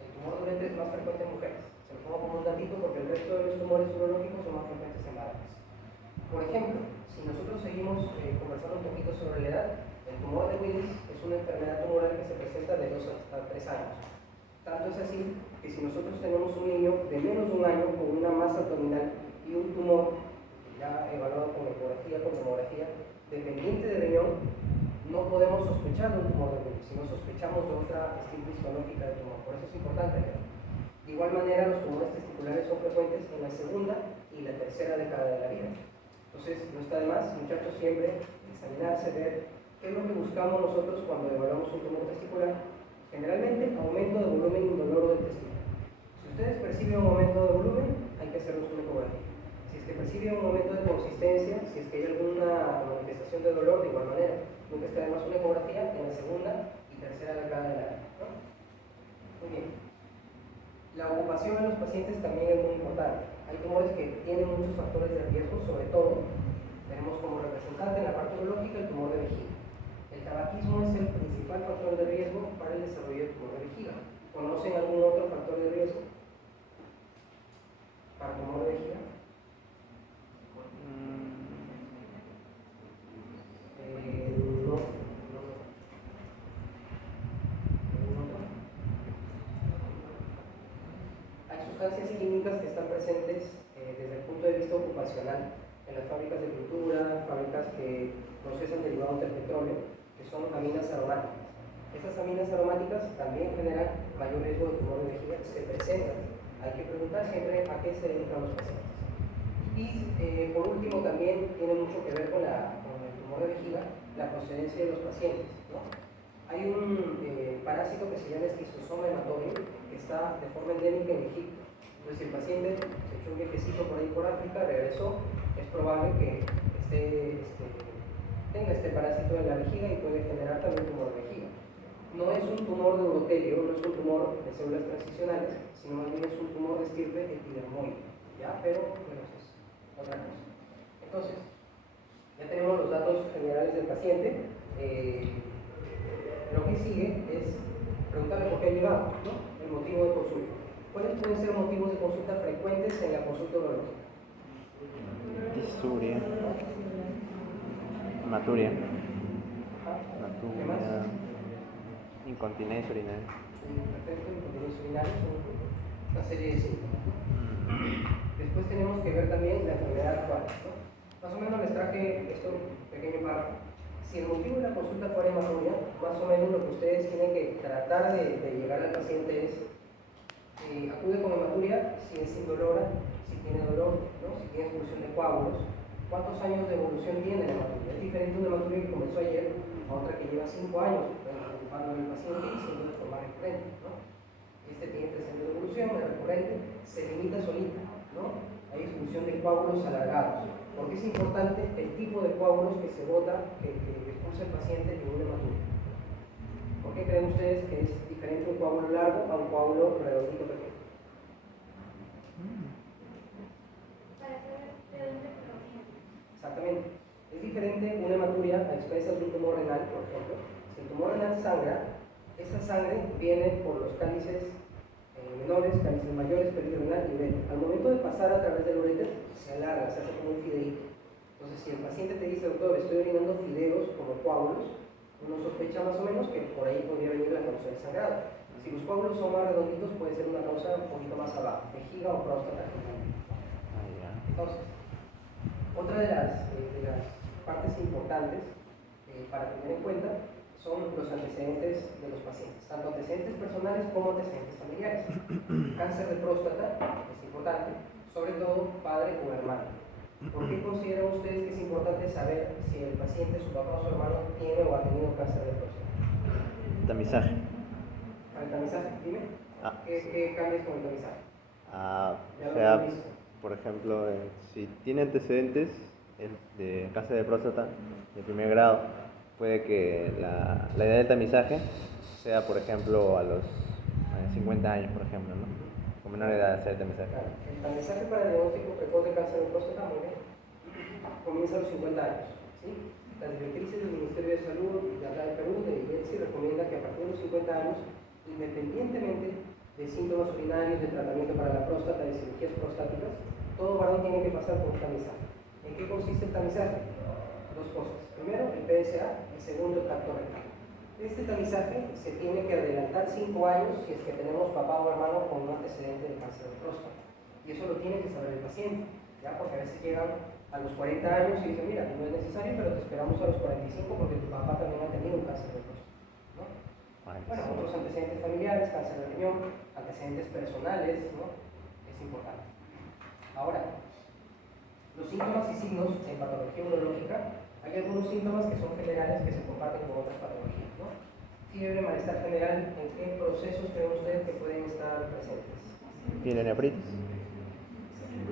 El tumor de uretra es más frecuente en mujeres. Se lo pongo como un datito porque el resto de los tumores urológicos son más frecuentes en varones. Por ejemplo, si nosotros seguimos conversando un poquito sobre la edad, el tumor de Willis es una enfermedad tumoral que se presenta de 2 hasta 3 años. Tanto es así que si nosotros tenemos un niño de menos de 1 año con una masa abdominal y un tumor ya evaluado con ecografía, con tomografía, dependiente de riñón, no podemos sospechar de un tumor de Willis, sino sospechamos de otra estima histológica de tumor. Por eso es importante. De igual manera, los tumores testiculares son frecuentes en la segunda y la tercera década de la vida. Entonces, no está de más, muchachos, siempre examinarse, ver qué es lo que buscamos nosotros cuando evaluamos un tumor testicular. Generalmente, aumento de volumen indoloro del testículo. Si ustedes perciben un aumento de volumen, hay que hacernos una ecografía. Si es que perciben un aumento de consistencia, si es que hay alguna manifestación de dolor, de igual manera, nunca está de más una ecografía en la segunda y tercera década de la vida, ¿no? Muy bien. La ocupación en los pacientes también es muy importante. Hay tumores que tienen muchos factores de riesgo, sobre todo, tenemos como representante en la parte biológica el tumor de vejiga. El tabaquismo es el principal factor de riesgo para el desarrollo del tumor de vejiga. ¿Conocen algún otro factor de riesgo para tumor de vejiga? No. Hay sustancias químicas que están presentes desde el punto de vista ocupacional en las fábricas de pintura, fábricas que procesan derivados del petróleo, que son aminas aromáticas. Estas aminas aromáticas también generan mayor riesgo de tumor de vejiga, se presentan. Hay que preguntar siempre a qué se dedican los pacientes. Y por último también tiene mucho que ver con el tumor de vejiga, la procedencia de los pacientes, ¿no? Hay un parásito que se llama esquizosoma hematorio, que está de forma endémica en Egipto. Entonces, si el paciente se echó un viajecito por ahí por África, regresó, es probable que tenga este parásito en la vejiga y puede generar también tumor de vejiga. No es un tumor de urotelio, no es un tumor de células transicionales, sino más bien es un tumor de estirpe epidermoide, ¿ya? Pero, bueno, es otra cosa. Entonces, ya tenemos los datos generales del paciente. Lo que sigue es preguntarle por qué ha llegado, ¿no? El motivo de consulta. ¿Cuáles pueden ser motivos de consulta frecuentes en la consulta urológica? Disuria. Hematuria. ¿Qué más? Incontinencia urinaria. Perfecto, incontinencia urinaria son una serie de síntomas. Después tenemos que ver también la enfermedad actual, ¿no? Más o menos les traje esto pequeño párrafo. Si el motivo de la consulta fuera hematuria, más o menos lo que ustedes tienen que tratar de llegar al paciente es acude con hematuria si es indolora, si tiene dolor, ¿no? Si tiene expulsión de coágulos. ¿Cuántos años de evolución tiene la hematuria? Es diferente una hematuria que comenzó ayer a otra que lleva 5 años ocupando el paciente y siendo de forma recurrente, ¿no? Este tiene 3 años de evolución, es recurrente, se limita solita, ¿no? Hay expulsión de coágulos alargados. Porque es importante el tipo de coágulos que se bota, que expulsa el paciente en una hematuria. ¿Por qué creen ustedes que es diferente un coágulo largo a un coágulo redondito pequeño? Para saber de dónde proviene. Exactamente. Es diferente una hematuria a expensas de un tumor renal, por ejemplo. Si el tumor renal sangra, esa sangre viene por los cálices menores, cálices mayores, período renal y ureter. Al momento de pasar a través del ureter, se alarga, se hace como un fideíto. Entonces, si el paciente te dice, doctor, estoy orinando fideos como coágulos, uno sospecha más o menos que por ahí podría venir la causa del sangrado. Si los coágulos son más redonditos, puede ser una causa un poquito más abajo, vejiga o próstata. Entonces, otra de las partes importantes para tener en cuenta son los antecedentes de los pacientes, tanto antecedentes personales como antecedentes familiares. Cáncer de próstata es importante, sobre todo padre o hermano. ¿Por qué consideran ustedes que es importante saber si el paciente, su papá o su hermano, tiene o ha tenido cáncer de próstata? Tamizaje. ¿Para el tamizaje? Dime. ¿Qué cambias con el tamizaje? O sea, por ejemplo, si tiene antecedentes de cáncer de próstata de primer grado, puede que la edad del tamizaje sea, por ejemplo, a los 50 años, por ejemplo, ¿no? Con menor edad hacer el tamizaje. Claro. El tamizaje para el diagnóstico precoz de cáncer de próstata, muy bien, comienza a los 50 años, ¿sí? Las directrices del Ministerio de Salud de acá de Perú, de IELSI, recomienda que a partir de los 50 años, independientemente de síntomas urinarios, de tratamiento para la próstata, de cirugías prostáticas, todo varón tiene que pasar por un tamizaje. ¿En qué consiste el tamizaje? Dos cosas. Primero, el PSA, el segundo, el tacto rectal. Este tamizaje se tiene que adelantar 5 años si es que tenemos papá o hermano con un antecedente de cáncer de próstata. Y eso lo tiene que saber el paciente, ¿ya? Porque a veces llegan a los 40 años y dicen, mira, no es necesario, pero te esperamos a los 45 porque tu papá también ha tenido un cáncer de próstata, ¿no? Bueno, otros antecedentes familiares, cáncer de riñón, antecedentes personales, ¿no? Es importante. Ahora, los síntomas y signos en patología urológica, hay algunos síntomas que son generales que se comparten con otras patologías, ¿no? Fiebre, malestar general, ¿en qué procesos creen ustedes que pueden estar presentes? Pielonefritis.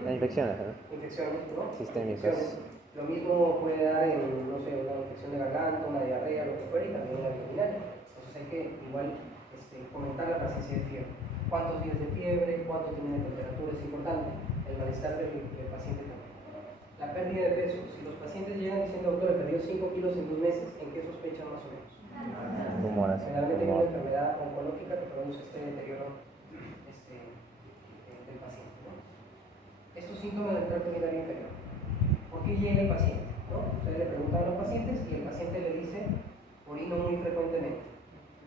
Las infecciones, ¿no? Infecciones, ¿no? Sistémicas. Infecciones. Lo mismo puede dar en, no sé, una infección de garganta, una diarrea, lo que fuera, y también una urinaria. Entonces hay que igual comentar la presencia de fiebre. ¿Cuántos días de fiebre? ¿Cuánto tiene de temperatura? Es importante. El malestar del paciente también. La pérdida de peso. Si los pacientes llegan diciendo, doctor, he perdido 5 kilos en 2 meses, ¿en qué sospechan más o menos? Tumoras. Generalmente hay una enfermedad oncológica que produce este deterioro del paciente, ¿no? Estos síntomas del tracto urinario inferior. ¿Por qué llega el paciente? ¿No? Ustedes le preguntan a los pacientes y el paciente le dice, orino muy frecuentemente.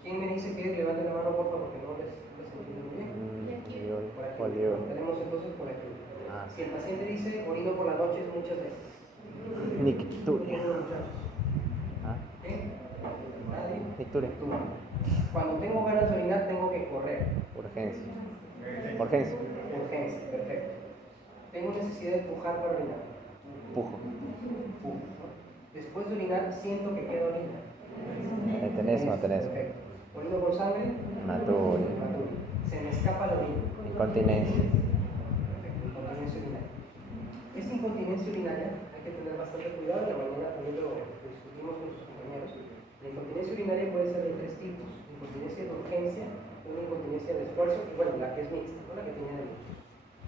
¿Quién me dice que levante la mano, por favor, porque no les entiendo muy bien? Por aquí. Tenemos entonces por aquí. Si el paciente dice, orino por las noches muchas veces. Nicturia. ¿Qué? ¿Nadie? Nicturia. Cuando tengo ganas de orinar, tengo que correr. Urgencia. Urgencia. Urgencia, perfecto. Tengo necesidad de pujar para orinar. Pujo. Pujo, ¿no? Después de orinar, siento que queda orina. Tenesmo. Perfecto. Orino con sangre. Maturi. Se me escapa la orina. Incontinencia. Perfecto, incontinencia urinaria. Esta incontinencia urinaria hay que tener bastante cuidado. En la mañana también lo discutimos con sus compañeros. La incontinencia urinaria puede ser de 3 tipos: incontinencia de urgencia, una incontinencia de esfuerzo y, bueno, la que es mixta, ¿no? La que tiene de muchos.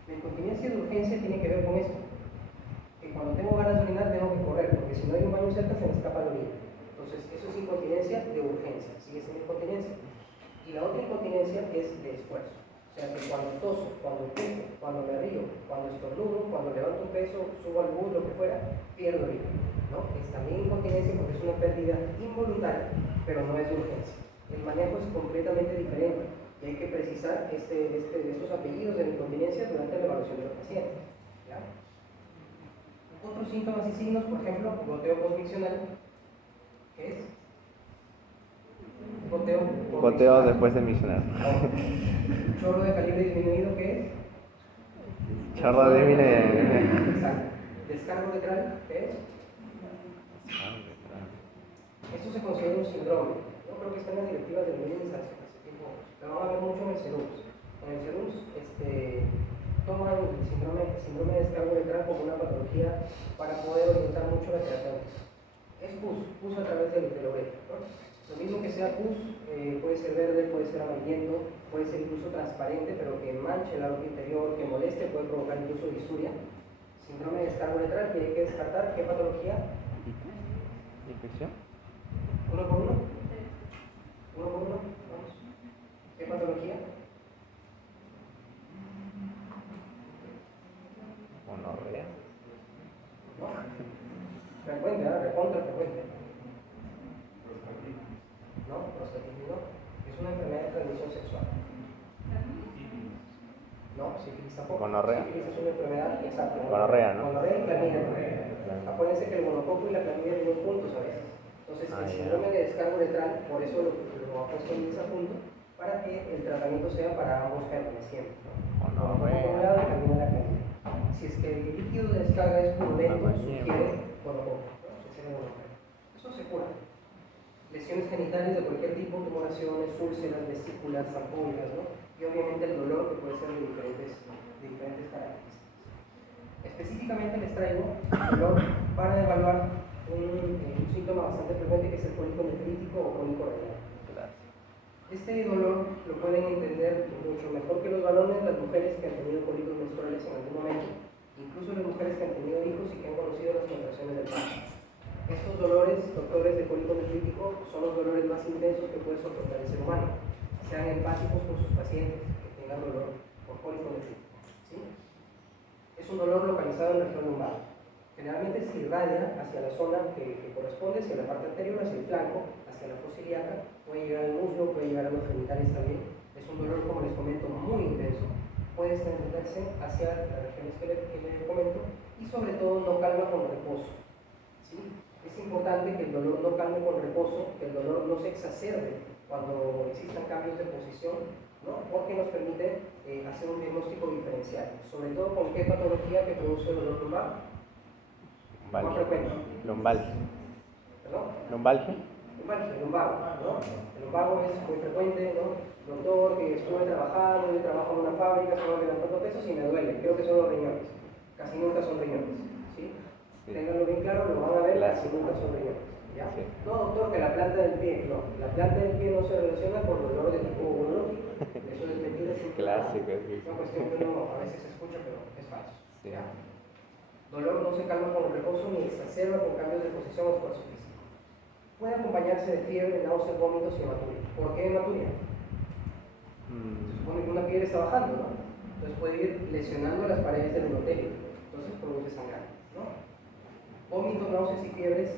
La incontinencia de urgencia tiene que ver con esto: que cuando tengo ganas de orinar tengo que correr, porque si no hay un baño cerca se me escapa la orina. Entonces, eso es incontinencia de urgencia, sigue siendo incontinencia. Y la otra incontinencia es de esfuerzo. O sea, que cuando toso, cuando pujo, cuando me río, cuando estornudo, cuando levanto un peso, subo al bus, lo que fuera, pierdo orina, ¿no? Es también incontinencia porque es una pérdida involuntaria, pero no es de urgencia. El manejo es completamente diferente y hay que precisar estos apellidos de la incontinencia durante la evaluación de los pacientes, ¿ya? Otros síntomas y signos, por ejemplo, goteo postmiccional, ¿qué es? Goteo después de misionar. Chorro de calibre disminuido, ¿qué es? Chorro disminuido. Exacto. Descargo letral, ¿qué es? Esto se considera un síndrome. Yo creo que está en las directivas del MINSA hace tiempo. Lo van a ver mucho en el CERUMS. En el CERUMS toman el síndrome de descargo letral como una patología para poder orientar mucho la terapéutica. Es pus a través del uretra, ¿no? Lo mismo que sea pus, puede ser verde, puede ser amarillento, puede ser incluso transparente, pero que manche el aorta interior, que moleste, puede provocar incluso disuria. Síndrome de descargo letral, que hay que descartar. ¿Qué patología? ¿Infección? ¿Uno por uno? ¿Uno por uno? Vamos. ¿Qué patología? Gonorrea. ¿No? Frecuente, ¿verdad? Recontra frecuente. ¿No? Prostatismo. Es una enfermedad de transmisión sexual. No, sífilis tampoco. Gonorrea. Sífilis es una enfermedad, exacto. Gonorrea, ¿no? Gonorrea y clamidia. Acuérdense que el gonococo y la clamidia viven juntos a veces. Entonces, el síndrome de descargo letral, por eso lo ha puesto en ese punto, para que el tratamiento sea para ambos gérmenes siempre, ¿no? Gonococo por un lado y clamidia la clamidia. Si es que el líquido de descarga es purulento, sugiere gonococo, ¿no? Eso se cura. Lesiones genitales de cualquier tipo, tumoraciones, úlceras, vesículas, ampollas, ¿no? Y obviamente el dolor, que puede ser de diferentes características. Específicamente les traigo dolor para evaluar un síntoma bastante frecuente, que es el cólico nefrítico o cólico renal. Este dolor lo pueden entender mucho mejor que los varones las mujeres que han tenido cólicos menstruales en algún momento, incluso las mujeres que han tenido hijos y que han conocido las contracciones del parto. Estos dolores, doctores de cólico nefrítico, son los dolores más intensos que puede soportar el ser humano. Sean empáticos con sus pacientes que tengan dolor por cólico nefrítico, ¿sí? Es un dolor localizado en la región lumbar. Generalmente se irradia hacia la zona que corresponde, hacia la parte anterior, hacia el flanco, hacia la fosa ilíaca, puede llegar al muslo, puede llegar a los genitales también. Es un dolor, como les comento, muy intenso. Puede extenderse hacia las regiones que les comento y sobre todo no calma con reposo, ¿sí? Es importante que el dolor no calme con reposo, que el dolor no se exacerbe cuando existan cambios de posición, ¿no? Porque nos permite hacer un diagnóstico diferencial, sobre todo con qué patología que produce dolor lumbar. Más frecuente. Lumbalgia. ¿Perdón? Lumbalgia. El lumbago, ¿no? El lumbago es muy frecuente, ¿no? Doctor, que estuve trabajando, yo trabajo en una fábrica, estoy levantando pesos y me duele, creo que son los riñones. Casi nunca son riñones, ¿sí? Sí. Ténganlo bien claro, lo van a ver, Clásico. casi nunca son riñones, ¿ya? Sí. No, doctor, que la planta del pie, no. La planta del pie no se relaciona con dolor de tipo urológico. Eso es mentira. Clásico, sí. Es una cuestión que uno a veces escucha, pero es falso. Sí. ¿Ya? Dolor no se calma con reposo ni exacerba con cambios de posición o esfuerzo físico. Puede acompañarse de fiebre, náuseas, vómitos y hematuria. ¿Por qué hematuria? Se supone que una piel está bajando, ¿no? Entonces puede ir lesionando las paredes del endotelio. Entonces produce sangre, ¿no? Vómitos, náuseas y fiebres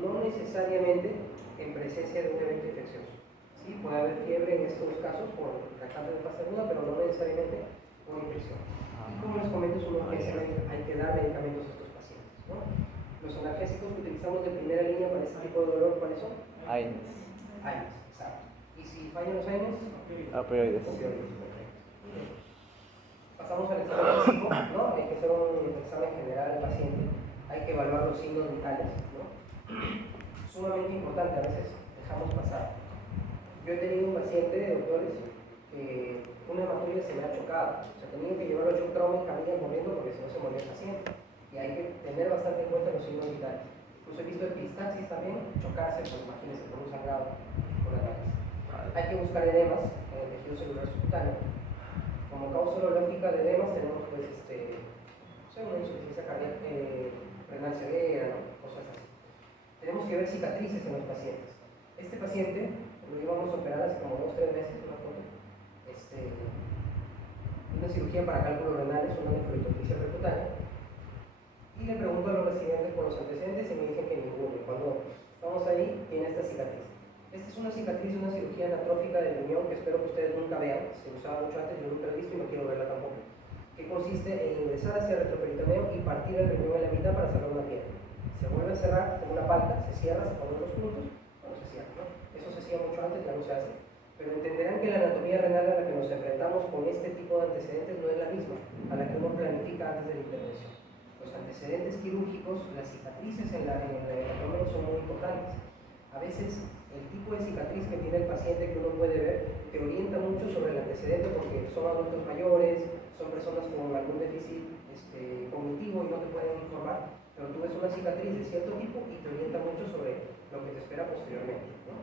no necesariamente en presencia de un evento infeccioso. ¿Sí? Puede haber fiebre en estos casos por cáncer de fase aguda, pero no necesariamente por infección. Como les comento, es una urgencia médica, hay que dar medicamentos a estos pacientes, ¿no? Los analgésicos que utilizamos de primera línea para este tipo de dolor, ¿cuáles son? AINES. AINES, exacto. ¿Y si fallan los AINES? Opioides. Opioides, perfecto. Pasamos al examen físico, ¿no? Hay que hacer un examen general al paciente, hay que evaluar los signos vitales, ¿no? Sumamente importante, a veces dejamos pasar. Yo he tenido un paciente, doctores, que una hematuria se me ha chocado, o sea, tenía que llevarlo a shock trauma en camilla corriendo porque si no se moría el paciente. Y hay que tener bastante en cuenta los signos vitales. Incluso he visto epistaxis también, chocarse, pues imagínense, con un sangrado por la cabeza. Hay que buscar edemas en el tejido celular subcutáneo. Como causa urológica de edemas tenemos pues una insuficiencia cardíaca, renal severa, ¿no? Cosas así. Tenemos que ver cicatrices en los pacientes. Este paciente lo íbamos a operar hace como 2 o 3 meses, una foto. Una cirugía para cálculos renales, una nefroitoxia percutánea. Y le pregunto a los residentes por los antecedentes y me dicen que ninguno. Cuando estamos ahí, tiene esta cicatriz. Esta es una cicatriz de una cirugía anatrófica del riñón que espero que ustedes nunca vean. Se usaba mucho antes, yo nunca la he visto y no quiero verla tampoco. Que consiste en ingresar hacia el retroperitoneo y partir el riñón en la mitad para sacar una piedra. Se vuelve a cerrar como una palca, se cierra, se ponen los puntos, bueno, se cierra, ¿no? Eso se hacía mucho antes, ya no se hace. Pero entenderán que la anatomía renal a la que nos enfrentamos con este tipo de antecedentes no es la misma a la que uno planifica antes de la intervención. Los antecedentes quirúrgicos, las cicatrices en el abdomen son muy importantes. A veces el tipo de cicatriz que tiene el paciente que uno puede ver te orienta mucho sobre el antecedente porque son adultos mayores, son personas con algún déficit cognitivo y no te pueden informar, pero tú ves una cicatriz de cierto tipo y te orienta mucho sobre lo que te espera posteriormente, ¿no?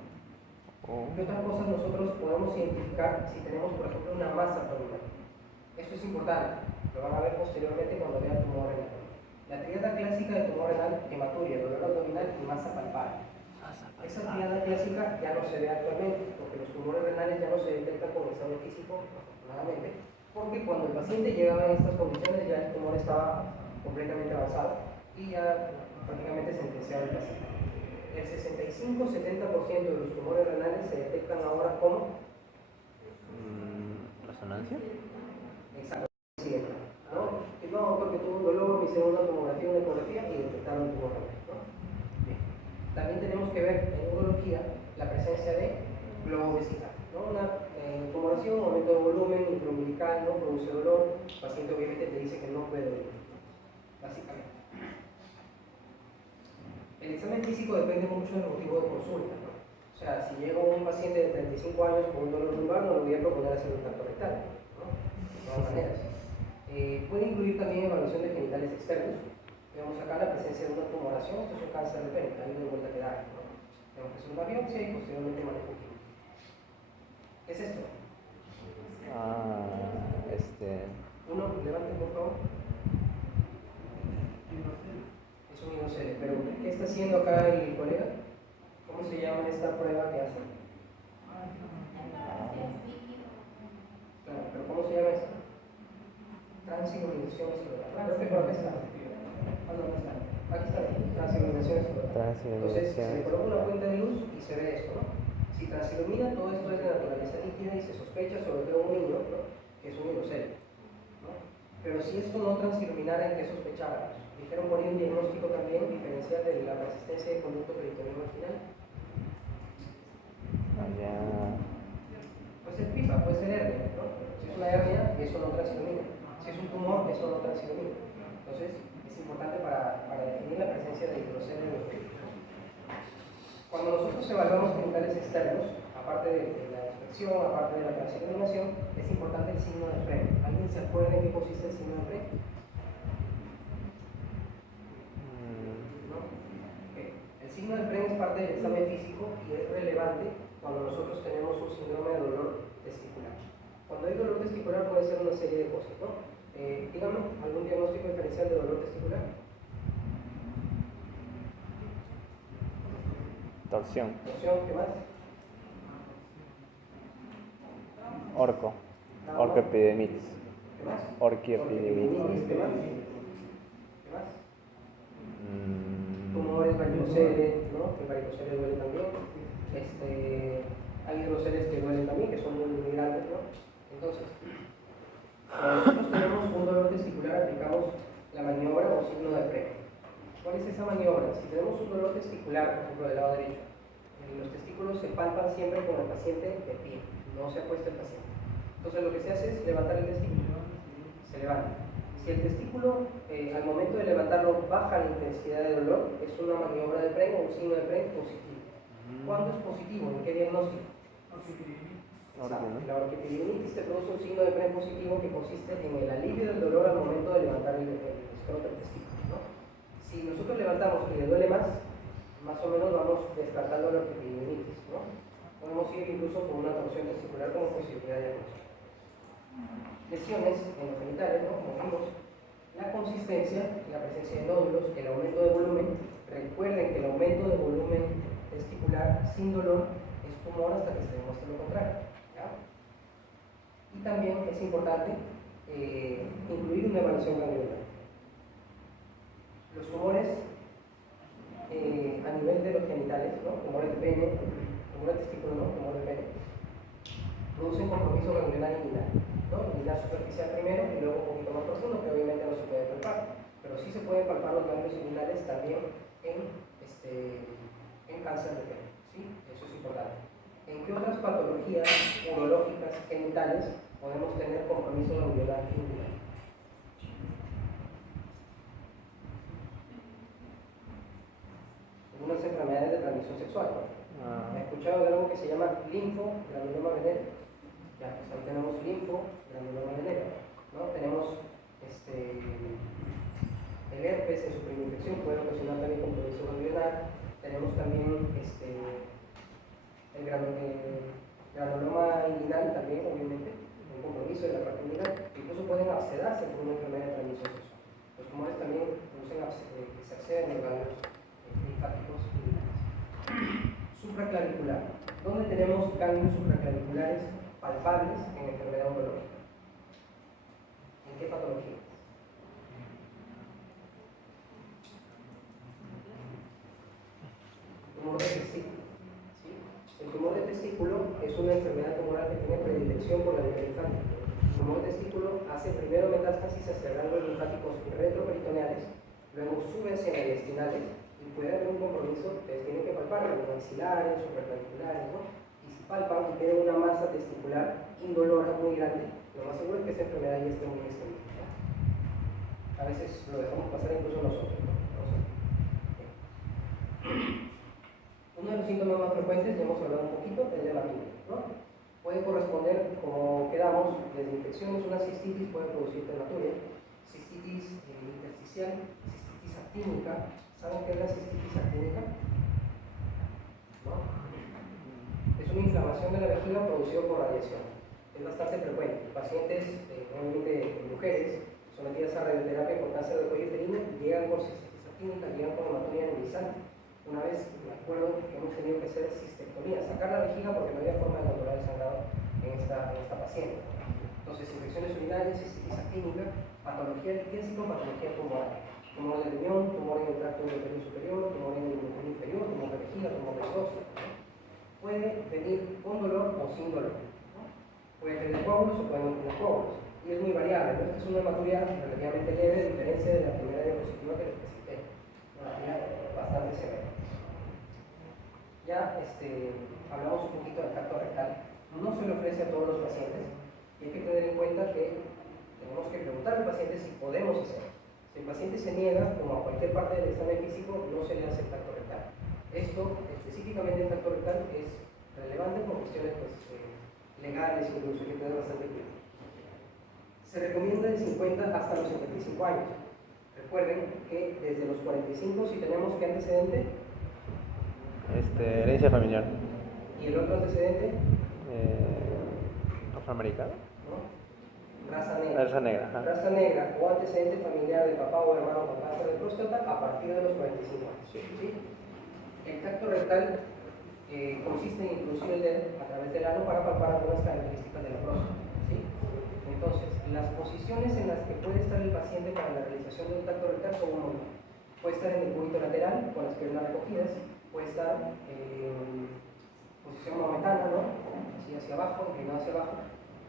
¿Qué otras cosas nosotros podemos identificar si tenemos, por ejemplo, una masa abdominal? Esto es importante, lo van a ver posteriormente cuando vean tumor renal. La triada clásica de tumor renal, hematuria, dolor abdominal y masa palpable. Esa triada clásica ya no se ve actualmente, porque los tumores renales ya no se detectan con examen físico, afortunadamente, porque cuando el paciente llegaba en estas condiciones ya el tumor estaba completamente avanzado y ya prácticamente sentenciado el paciente. El 65-70% de los tumores renales se detectan ahora como ¿resonancia? exacto, ¿no? Que no, porque tuvo un dolor, me hicieron una tomografía, una ecografía y detectaron el tumor renal, ¿no? Bien. También tenemos que ver en urología la presencia de globo vesical, ¿no? Una tumoración, aumento de volumen, intraumbilical, ¿no? Produce dolor, el paciente obviamente te dice que no puede dormir, ¿no? Básicamente. El examen físico depende mucho del motivo de consulta, ¿no? O sea, si llega un paciente de 35 años con un dolor lumbar, no le voy a proponer hacer un tacto rectal, ¿no? De todas maneras. Puede incluir también evaluación de genitales externos. Vemos acá la presencia de una tumoración, esto es un cáncer de pene, hay una vuelta que dar, ¿no? Tenemos que hacer una biopsia y posteriormente manejo químico. ¿Qué es esto? Uno, levanten por favor. Es un inocente, pero ¿qué está haciendo acá el colega? ¿Cómo se llama esta prueba que hace? Claro, pero ¿cómo se llama esto? Transiluminación escleral. Creo que por acá está. Ah, no, no está. Aquí está, transiluminación escleral. Entonces se le coloca una fuente de luz y se ve esto, ¿no? Si transilumina, todo esto es de naturaleza líquida y se sospecha sobre todo un niño, ¿no? Que es un inocente, ¿no? Pero si esto no transiluminara, ¿en qué sospechábamos? Dijeron por ahí un diagnóstico también diferencial de la resistencia de conducto peritoneal marginal. Allá. Puede ser pipa, puede ser hernia, ¿no? Si es una hernia, eso no transilumina. Si es un tumor, eso no transilumina. Entonces, es importante para definir la presencia de hidrocele en los picos. Cuando nosotros evaluamos genitales externos, aparte de la inspección, aparte de la transiluminación, es importante el signo de Prem. ¿Alguien se acuerda en qué consiste el signo de Prem? ¿No? Okay. El signo de Prem es parte del examen físico y es relevante cuando nosotros tenemos un síndrome de dolor testicular. Cuando hay dolor testicular puede ser una serie de cosas, ¿no? Díganme, ¿algún diagnóstico diferencial de dolor testicular? Torsión. Torsión, ¿qué más? Orco. Nada más. Orcoepidemitis. ¿Qué más? Orquiepidemitis. ¿Qué más? ¿Qué más? Tumores, varicocele, ¿no? El varicocele duele también. Hay hidroceles que duelen también, que son muy grandes, ¿no? Entonces, cuando nosotros tenemos un dolor testicular, aplicamos la maniobra o signo de Prem. ¿Cuál es esa maniobra? Si tenemos un dolor testicular, por ejemplo, del lado derecho, los testículos se palpan siempre con el paciente de pie, no se acuesta el paciente. Entonces, lo que se hace es levantar el testículo, se levanta. Si el testículo, al momento de levantarlo, baja la intensidad de dolor, es una maniobra de Prem o un signo de Prem positivo. ¿Cuándo es positivo? ¿En qué diagnóstico? La orquiepidemitis te produce un signo de Prem positivo que consiste en el alivio del dolor al momento de levantar el escroto del testículo, ¿no? Si nosotros levantamos y le duele más o menos vamos descartando la orquiepidemitis, ¿no? Podemos ir incluso con una torsión testicular como posibilidad de diagnóstico. Lesiones en los genitales, ¿no? Como vimos, la consistencia, la presencia de nódulos, el aumento de volumen. Recuerden que el aumento de volumen testicular sin dolor es tumor hasta que se demuestre lo contrario, ¿ya? Y también es importante incluir una evaluación ganglionar. Los tumores a nivel de los genitales, ¿no? Tumores de pene, tumores de testículo, no, tumores de pene, producen compromiso ganglionar inguinal, ¿no? Inguinal superficial primero y luego un poquito más profundo, que obviamente no se puede palpar, pero sí se pueden palpar los ganglios inguinales también en cáncer de pene, ¿sí? Eso es importante. ¿En qué otras patologías urológicas genitales podemos tener compromiso ganglionar inguinal? Algunas enfermedades de transmisión sexual, ¿no? ¿He escuchado de algo que se llama linfogranuloma venéreo? Ya, pues ahí tenemos linfogranuloma venéreo, ¿no? Tenemos el herpes en su primera infección, puede ocasionar también compromiso ganglionar. Tenemos también el granuloma inguinal también, obviamente, un compromiso de la parte inguinal. Incluso pueden abscedarse por una enfermedad de transmisión sexual. Los tumores también producen que se acceden a los ganglios linfáticos inguinales. Supraclavicular. ¿Dónde tenemos ganglios supraclaviculares palpables en enfermedad urológica? ¿En qué patología? Tumor de testículo. ¿Sí? El tumor de testículo es una enfermedad tumoral que tiene predilección por la vía linfática. El tumor de testículo hace primero metástasis hacia ganglios linfáticos retroperitoneales, luego sube hacia mediastinales y puede haber un compromiso. Ustedes tienen que palpar los maxilares, supraclaviculares, ¿no? Y si palpan y tienen una masa testicular indolora muy grande, lo más seguro es que esa enfermedad ya esté muy extendida, ¿no? A veces lo dejamos pasar incluso nosotros, ¿no? Uno de los síntomas más frecuentes, ya hemos hablado un poquito, es de hematuria, ¿no? Puede corresponder, como quedamos, desde infecciones, una cistitis puede producir hematuria, cistitis intersticial, cistitis actínica. ¿Saben qué es la cistitis actínica? ¿No? Es una inflamación de la vejiga producida por radiación. Es bastante frecuente. Pacientes, obviamente mujeres, sometidas a radioterapia por cáncer de cuello uterino, llegan con cistitis actínica, llegan con hematuria nebulizante. Una vez me acuerdo que hemos tenido que hacer cistectomía, sacar la vejiga porque no había forma de controlar el sangrado en esta paciente. Entonces, infecciones urinarias, cistitis actínica, patología liquésica, patología tumoral. Tumor de riñón, tumor en el tracto uterino superior, tumor en el uterino inferior, tumor de vejiga, tumor de próstata, ¿no? Puede venir con dolor o sin dolor, ¿no? Puede tener coágulos o puede no tener coágulos. Y es muy variable, ¿no? Esta es una hematuria relativamente leve, a diferencia de la primera diapositiva que les presenté. Una hematuria bastante severa. Ya hablamos un poquito del tacto rectal. No se le ofrece a todos los pacientes y hay que tener en cuenta que tenemos que preguntar al paciente si podemos hacerlo. Si el paciente se niega, como a cualquier parte del examen físico, no se le hace el tacto rectal. Esto, específicamente el tacto rectal, es relevante por cuestiones legales, incluso hay que tener bastante cuidado. Se recomienda de 50 hasta los 75 años. Recuerden que desde los 45, si tenemos ¿qué antecedente? Herencia familiar. ¿Y el otro antecedente? Afroamericano. ¿No? Raza negra. Raza negra. Ajá. Raza negra o antecedente familiar de papá o hermano con cáncer de próstata a partir de los 45 años. ¿Sí? El tacto rectal consiste en introducir el dedo a través del ano para palpar algunas características de la próstata. ¿Sí? Entonces, las posiciones en las que puede estar el paciente para la realización de un tacto rectal son un montón. Puede estar en el cúbito lateral con las piernas recogidas, puede estar en posición maometana, ¿no? Así hacia abajo, inclinado hacia abajo.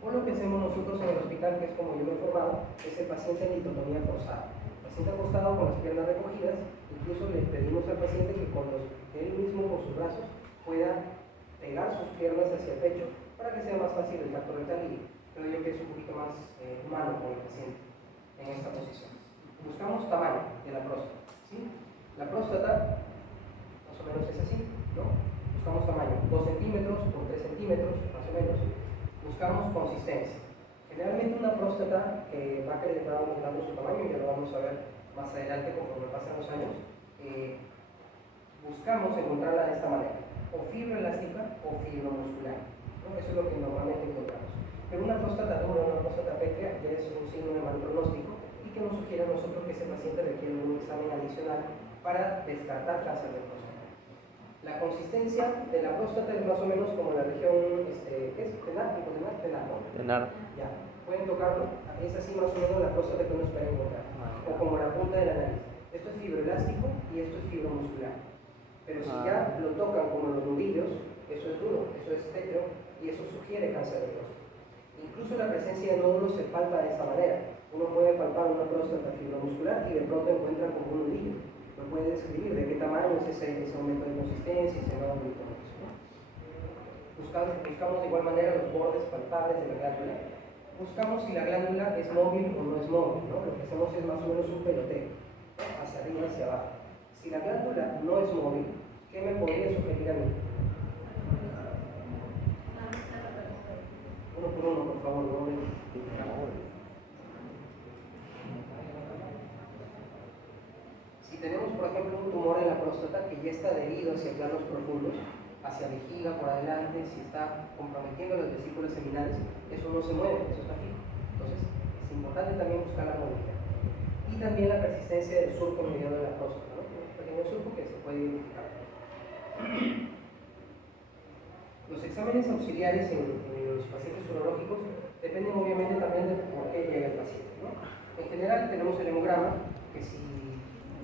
O lo que hacemos nosotros en el hospital, que es como yo me he formado, es el paciente en litotomía forzada. El paciente acostado con las piernas recogidas, incluso le pedimos al paciente que él mismo con sus brazos pueda pegar sus piernas hacia el pecho para que sea más fácil el tacto rectal y creo yo que es un poquito más humano con el paciente en esta posición. Buscamos tamaño de la próstata. ¿Sí? La próstata más o menos es así, ¿no? Buscamos tamaño, 2 centímetros por 3 centímetros, más o menos. Buscamos consistencia. Generalmente una próstata va aumentando su tamaño, y ya lo vamos a ver más adelante conforme pasan los años. Buscamos encontrarla de esta manera, o fibra elástica o fibromuscular, ¿no? Eso es lo que normalmente encontramos. Pero una próstata dura, una próstata pétrea, ya es un signo de mal pronóstico y que nos sugiere a nosotros que ese paciente requiere un examen adicional para descartar cáncer de próstata. La consistencia de la próstata es más o menos como la región, ¿qué es? ¿Tenar? ¿No? Tenar. Ya, pueden tocarlo, es así más o menos la próstata que uno espera encontrar, o como la punta de la nariz. Esto es fibroelástico y esto es fibromuscular. Pero si ya lo tocan como los nudillos, eso es duro, eso es pétreo y eso sugiere cáncer de próstata. Incluso la presencia de nódulos se palpa de esta manera. Uno puede palpar una próstata fibromuscular y de pronto encuentra como un nudillo. Lo puede describir de qué tamaño es ese aumento de consistencia, ese nódulo y todo eso, ¿no? Buscamos de igual manera los bordes palpables de la glándula. Buscamos si la glándula es móvil o no es móvil, ¿no? Lo que hacemos es más o menos un peloteo, ¿no? Hacia arriba y hacia abajo. Si la glándula no es móvil, ¿qué me podría sugerir a mí? Uno por uno, por favor, no me... Si tenemos, por ejemplo, un tumor en la próstata que ya está adherido hacia planos profundos, hacia vejiga, por adelante, si está comprometiendo las vesículas seminales, eso no se mueve, eso está fijo. Entonces, es importante también buscar la movilidad. Y también la persistencia del surco mediano de la próstata, ¿no? Un pequeño surco que se puede identificar. Los exámenes auxiliares en los pacientes urológicos dependen obviamente también de por qué llega el paciente, ¿no? En general tenemos el hemograma, que si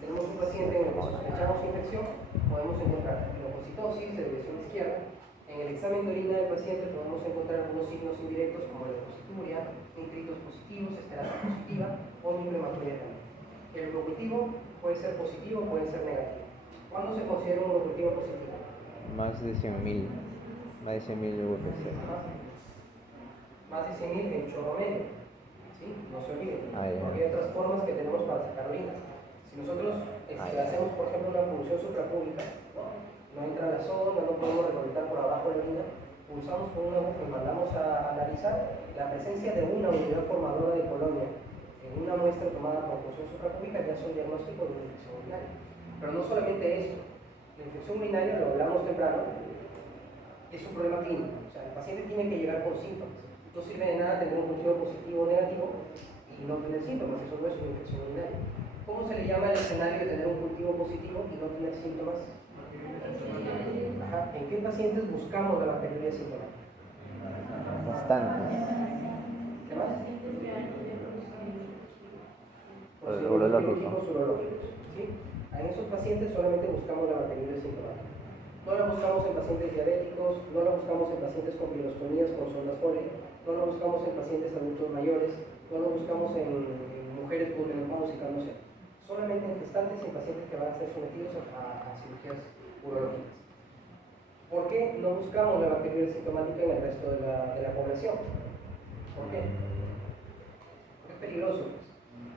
tenemos un paciente en el que sospechamos infección, podemos encontrar leucocitosis de dirección izquierda. En el examen de orina del paciente podemos encontrar algunos signos indirectos como leucocituria, nitritos positivos, esterasa positiva o microhematuria también. El urocultivo puede ser positivo o puede ser negativo. ¿Cuándo se considera un urocultivo positivo? Más de 100.000. Más de 100.000 VPC. Más de 100.000 en chorro medio. ¿Sí? No se olviden. Porque hay otras formas que tenemos para sacar orinas. Si nosotros hacemos, por ejemplo, una punción suprapúbica, no entra la sonda, no podemos recolectar por abajo la orina, pulsamos con una aguja y mandamos a analizar la presencia de una unidad formadora de colonia en una muestra tomada por punción suprapúbica, ya es un diagnóstico de una infección urinaria. Pero no solamente esto, la infección urinaria, lo hablamos temprano, es un problema clínico. O sea, el paciente tiene que llegar con síntomas. No sirve de nada tener un cultivo positivo o negativo y no tener síntomas, eso no es una infección urinaria. ¿Cómo se le llama el escenario de tener un cultivo positivo y no tener síntomas? Ajá. ¿En qué pacientes buscamos la bacteriuria sintomática? Bastantes. ¿Qué más? Urológicos. Urológicos. ¿Sí? En esos pacientes solamente buscamos la bacteriuria sintomática. No la buscamos en pacientes diabéticos, no la buscamos en pacientes con pirostonías con sonda Foley, no la buscamos en pacientes adultos mayores, no la buscamos en mujeres perimenopáusicas, no sé. Solamente en gestantes y en pacientes que van a ser sometidos a cirugías urológicas. ¿Por qué no buscamos la bacteriuria sintomática en el resto de la población? ¿Por qué? Porque es peligroso.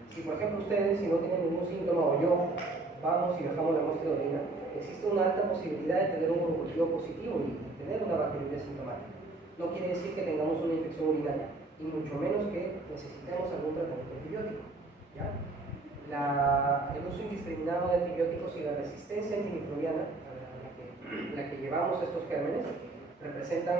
Si por ejemplo ustedes, si no tienen ningún síntoma, o yo, vamos y dejamos la muestra de orina, existe una alta posibilidad de tener un monocultivo positivo y tener una bacteriuria sintomática. No quiere decir que tengamos una infección urinaria, y mucho menos que necesitemos algún tratamiento antibiótico. ¿Ya? El uso indiscriminado de antibióticos y la resistencia antimicrobiana a la que llevamos estos gérmenes representan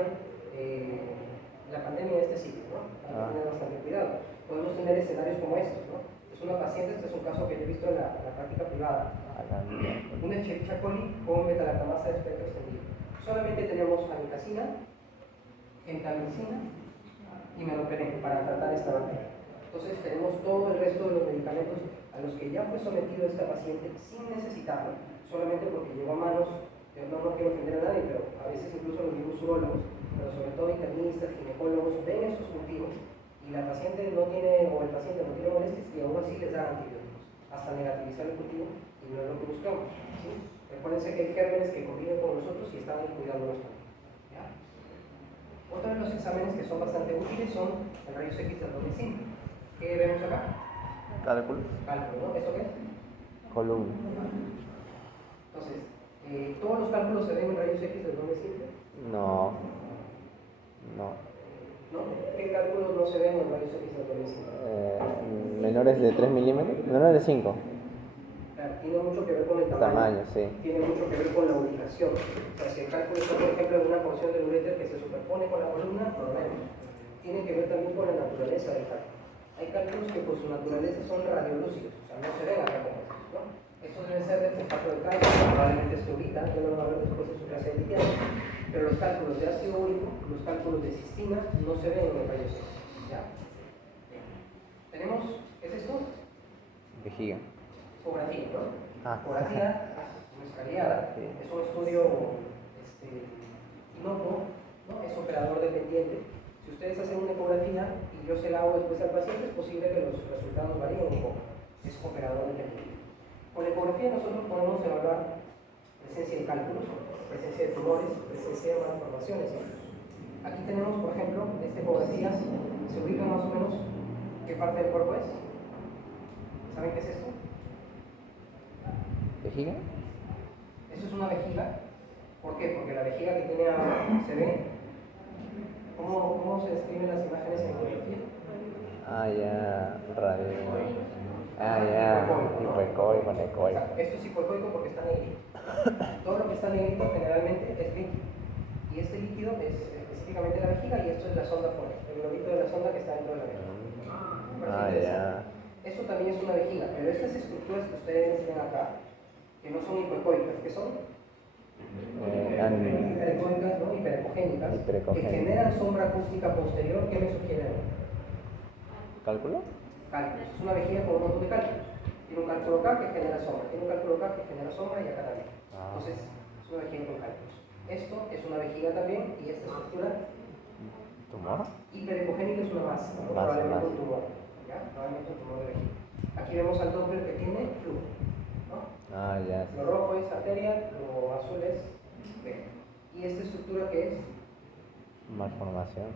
la pandemia de este siglo, ¿no? Hay que tener bastante cuidado. Podemos tener escenarios como estos, ¿no? Es una paciente, este es un caso que yo he visto en la práctica privada, una Escherichia coli con metalactamasa de espectro extendido. Solamente tenemos amikacina, gentamicina y meropenem para tratar esta bacteria. Entonces tenemos todo el resto de los medicamentos a los que ya fue sometido esta paciente sin necesitarlo, solamente porque llegó a manos, no quiero ofender a nadie, pero a veces incluso los mismos urólogos, pero sobre todo internistas, ginecólogos, ven estos cultivos y la paciente no tiene, o el paciente no tiene molestias y aún así les da antibióticos, hasta negativizar el cultivo y no es lo que buscamos. ¿Sí? Recuérdense que hay gérmenes que conviven con nosotros y están ahí cuidándonos también. ¿Ya? Otro de los exámenes que son bastante útiles son el rayos X del abdomen simple. ¿Qué vemos acá? Cálculo. Cálculo, ¿no? ¿Esto qué es? Columna. Entonces, ¿todos los cálculos se ven en rayos X del abdomen simple? No. No. ¿No? ¿Qué cálculos no se ven en rayos X del abdomen simple? Menores de 3 milímetros. Menores de 5. Claro, tiene mucho que ver con el tamaño. Sí. Tiene mucho que ver con la ubicación. O sea, si el cálculo está, por ejemplo, en una porción del uréter que se superpone con la columna, no lo vemos. Tiene que ver también con la naturaleza del cálculo. Hay cálculos que por su naturaleza son radiolúcidos, o sea, no se ven acá como estos, ¿no? Estos deben ser de fosfato de calcio, probablemente es ahorita, ya lo van a ver después de su clase de liquido. Pero los cálculos de ácido úrico, los cálculos de cistina, no se ven en el rayo X. ¿Ya? Bien. Tenemos, ¿qué es esto? Vejiga. Ecografía, ¿no? Ecografía es escaleada, Sí. es un estudio inocuo, ¿no? Es operador dependiente. Si ustedes hacen una ecografía y yo se la hago después al paciente, es posible que los resultados varíen un poco. Es operador dependiente. Con la ecografía nosotros podemos evaluar presencia de cálculos, presencia de tumores, presencia de malformaciones. Aquí tenemos, por ejemplo, esta ecografía, se ubica más o menos qué parte del cuerpo es. ¿Saben qué es esto? ¿Vejiga? Esto es una vejiga. ¿Por qué? Porque la vejiga que tiene abajo se ve. ¿Cómo se describen las imágenes en ecografía? Ya, radio. Ya, hipoecoico, necoico. Esto es hipoecoico porque está negrito. Todo lo que está negrito generalmente es líquido. Y este líquido es específicamente la vejiga y esto es la sonda fuera, el globito de la sonda que está dentro de la vejiga. Ya. Esto también es una vejiga, pero estas estructuras que ustedes ven acá, que no son hipoecoicas, ¿qué son? Hiperecoicas, ¿no? Hiperecogénicas, que generan sombra acústica posterior. ¿Qué me sugieren? ¿Cálculo? Cálculos. Es una vejiga con un montón de cálculos. Tiene un cálculo acá que genera sombra, tiene un cálculo acá que genera sombra y acá también. Entonces, es una vejiga con cálculos. Esto es una vejiga también y esta estructura ¿Tumor? hiperecogénica es una masa, ¿no? Probablemente un tumor. ¿Ya? Probablemente un tumor de vejiga. Aquí vemos al Doppler que tiene flujo, ¿no? Ya. Lo rojo es arteria, lo azul es vena. ¿Y esta estructura qué es? Malformación.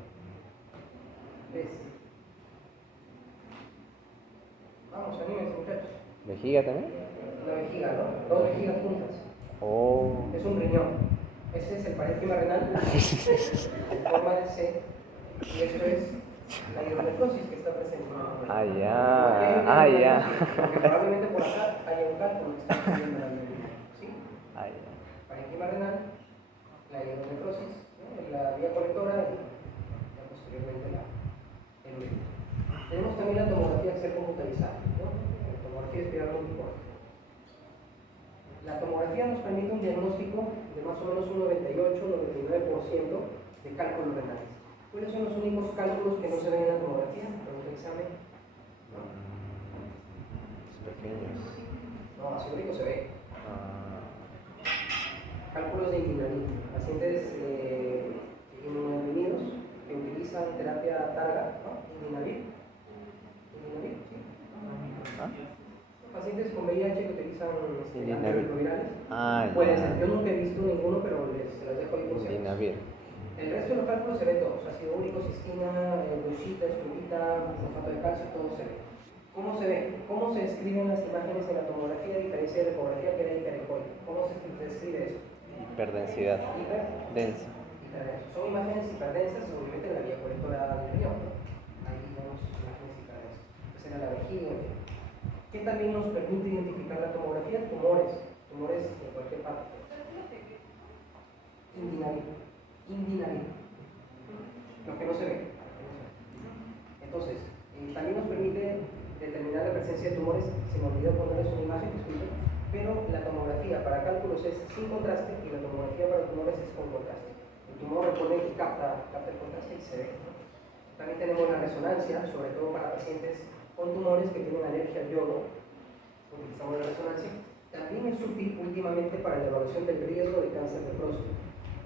¿Ves? Vamos, anímense muchachos. ¿Vejiga también? Una vejiga, ¿no? Dos vejigas juntas. Es un riñón. Ese es el parénquima renal en forma de C. Y esto es la hidronefrosis que está presente. Ya. Porque probablemente por acá haya un cálculo que está subiendo la hidronefrosis. ¿Sí? Parénquima renal, la hidronefrosis, ¿no? La vía colectora y ya posteriormente el útero. Tenemos también la tomografía axial computarizada, ¿no? La tomografía espiral multicore. La tomografía nos permite un diagnóstico de más o menos un 98-99% de cálculos renales. ¿Cuáles son los únicos cálculos que no se ven en la tomografía? En el examen. Pequeños. No, ácido úrico se ve. Cálculos de inguinalina. Pacientes inmunodeprimidos que utilizan terapia targa, ¿no? Inguinavir. Inguinavir, sí. pacientes con VIH que utilizan Indinavir. antirretrovirales. Ah, Puede ya. ser, yo nunca he visto ninguno, pero se los dejo ahí por si acaso. Indinavir. El resto de los cálculos se ven todos, ácido úrico, cistina, glucita, estrubita, fosfato de calcio, todo se ve. ¿Cómo se ve? ¿Cómo se describen las imágenes en la tomografía a diferencia de la ecografía que era hiperecoica? ¿Cómo se describe eso? Hiperdensidad. Densa. Hiperdenso. Son imágenes hiperdensas, obviamente en la vía colectora del riñón, ¿no? Ahí vemos imágenes hiperdensas. Pues era la vejiga, en fin. ¿Qué también nos permite identificar la tomografía? Tumores en cualquier parte. Indinavir. Lo que no se ve. Entonces, también nos permite determinar la presencia de tumores. Se me olvidó ponerles una imagen, disculpen, pero la tomografía para cálculos es sin contraste y la tomografía para tumores es con contraste. El tumor recuerden que capta el contraste y se ve, ¿no? También tenemos la resonancia, sobre todo para pacientes con tumores que tienen alergia al yodo. Utilizamos la resonancia. También es útil últimamente para la evaluación del riesgo de cáncer de próstata.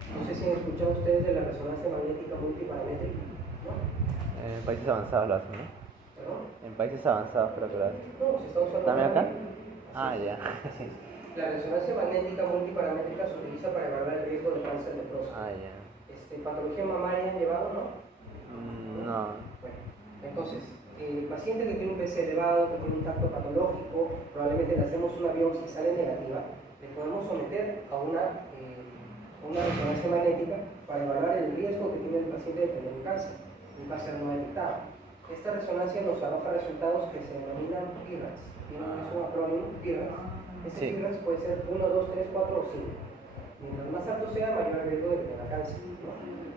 No sé si han escuchado ustedes de la resonancia magnética multiparamétrica, ¿no? En países avanzados lo hacen, ¿no? ¿Perdón? En países avanzados creo que lo hacen. No, se está usando. ¿También acá? Así Ah, es. ya. La resonancia magnética multiparamétrica se utiliza para evaluar el riesgo de cáncer de próstata. Ah, ya. Patología mamaria han llevado, ¿no? No. Bueno, entonces, el paciente que tiene un PC elevado, que tiene un tacto patológico, probablemente le hacemos una biopsia y sale negativa, le podemos someter a una resonancia magnética para evaluar el riesgo que tiene el paciente de tener un cáncer no detectado. Esta resonancia nos arroja resultados que se denominan PIRAS. Es un acrónimo, PIRAS. Ese Sí. PIRAS puede ser 1, 2, 3, 4 o 5. Mientras más alto sea, mayor el riesgo de tener cáncer, ¿no?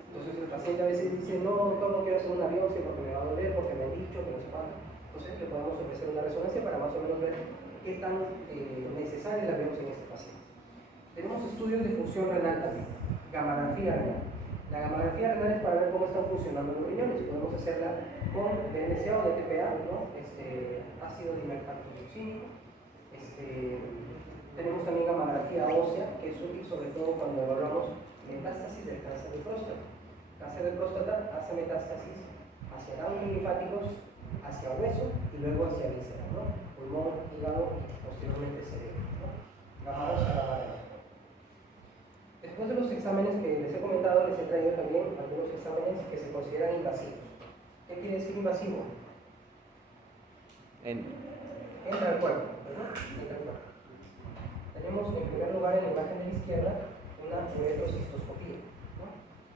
Entonces el paciente a veces dice, no, doctor, no quiero hacer una biopsia porque me va a doler, porque me han dicho que no se cuánto. Entonces le podemos ofrecer una resonancia para más o menos ver qué tan necesaria es la biopsia en este paciente. Tenemos estudios de función renal también, gamografía renal. La gamografía renal es para ver cómo están funcionando los riñones. Podemos hacerla con DMCA o DTPA, ¿no? Ácido dimercaptoglucínico. Tenemos también gamografía ósea, que es útil sobre todo cuando evaluamos metástasis del cáncer de próstata. Cáncer de próstata hace metástasis hacia ganglios linfáticos, hacia hueso y luego hacia víscera, ¿no? Pulmón, hígado y posteriormente cerebro, ¿no? Gamma ósea, gamma renal. Después de los exámenes que les he comentado, les he traído también algunos exámenes que se consideran invasivos. ¿Qué quiere decir invasivo? Entra al cuerpo, ¿verdad? Entra al cuerpo. Tenemos en primer lugar en la imagen de la izquierda una uretrocistoscopía, ¿no?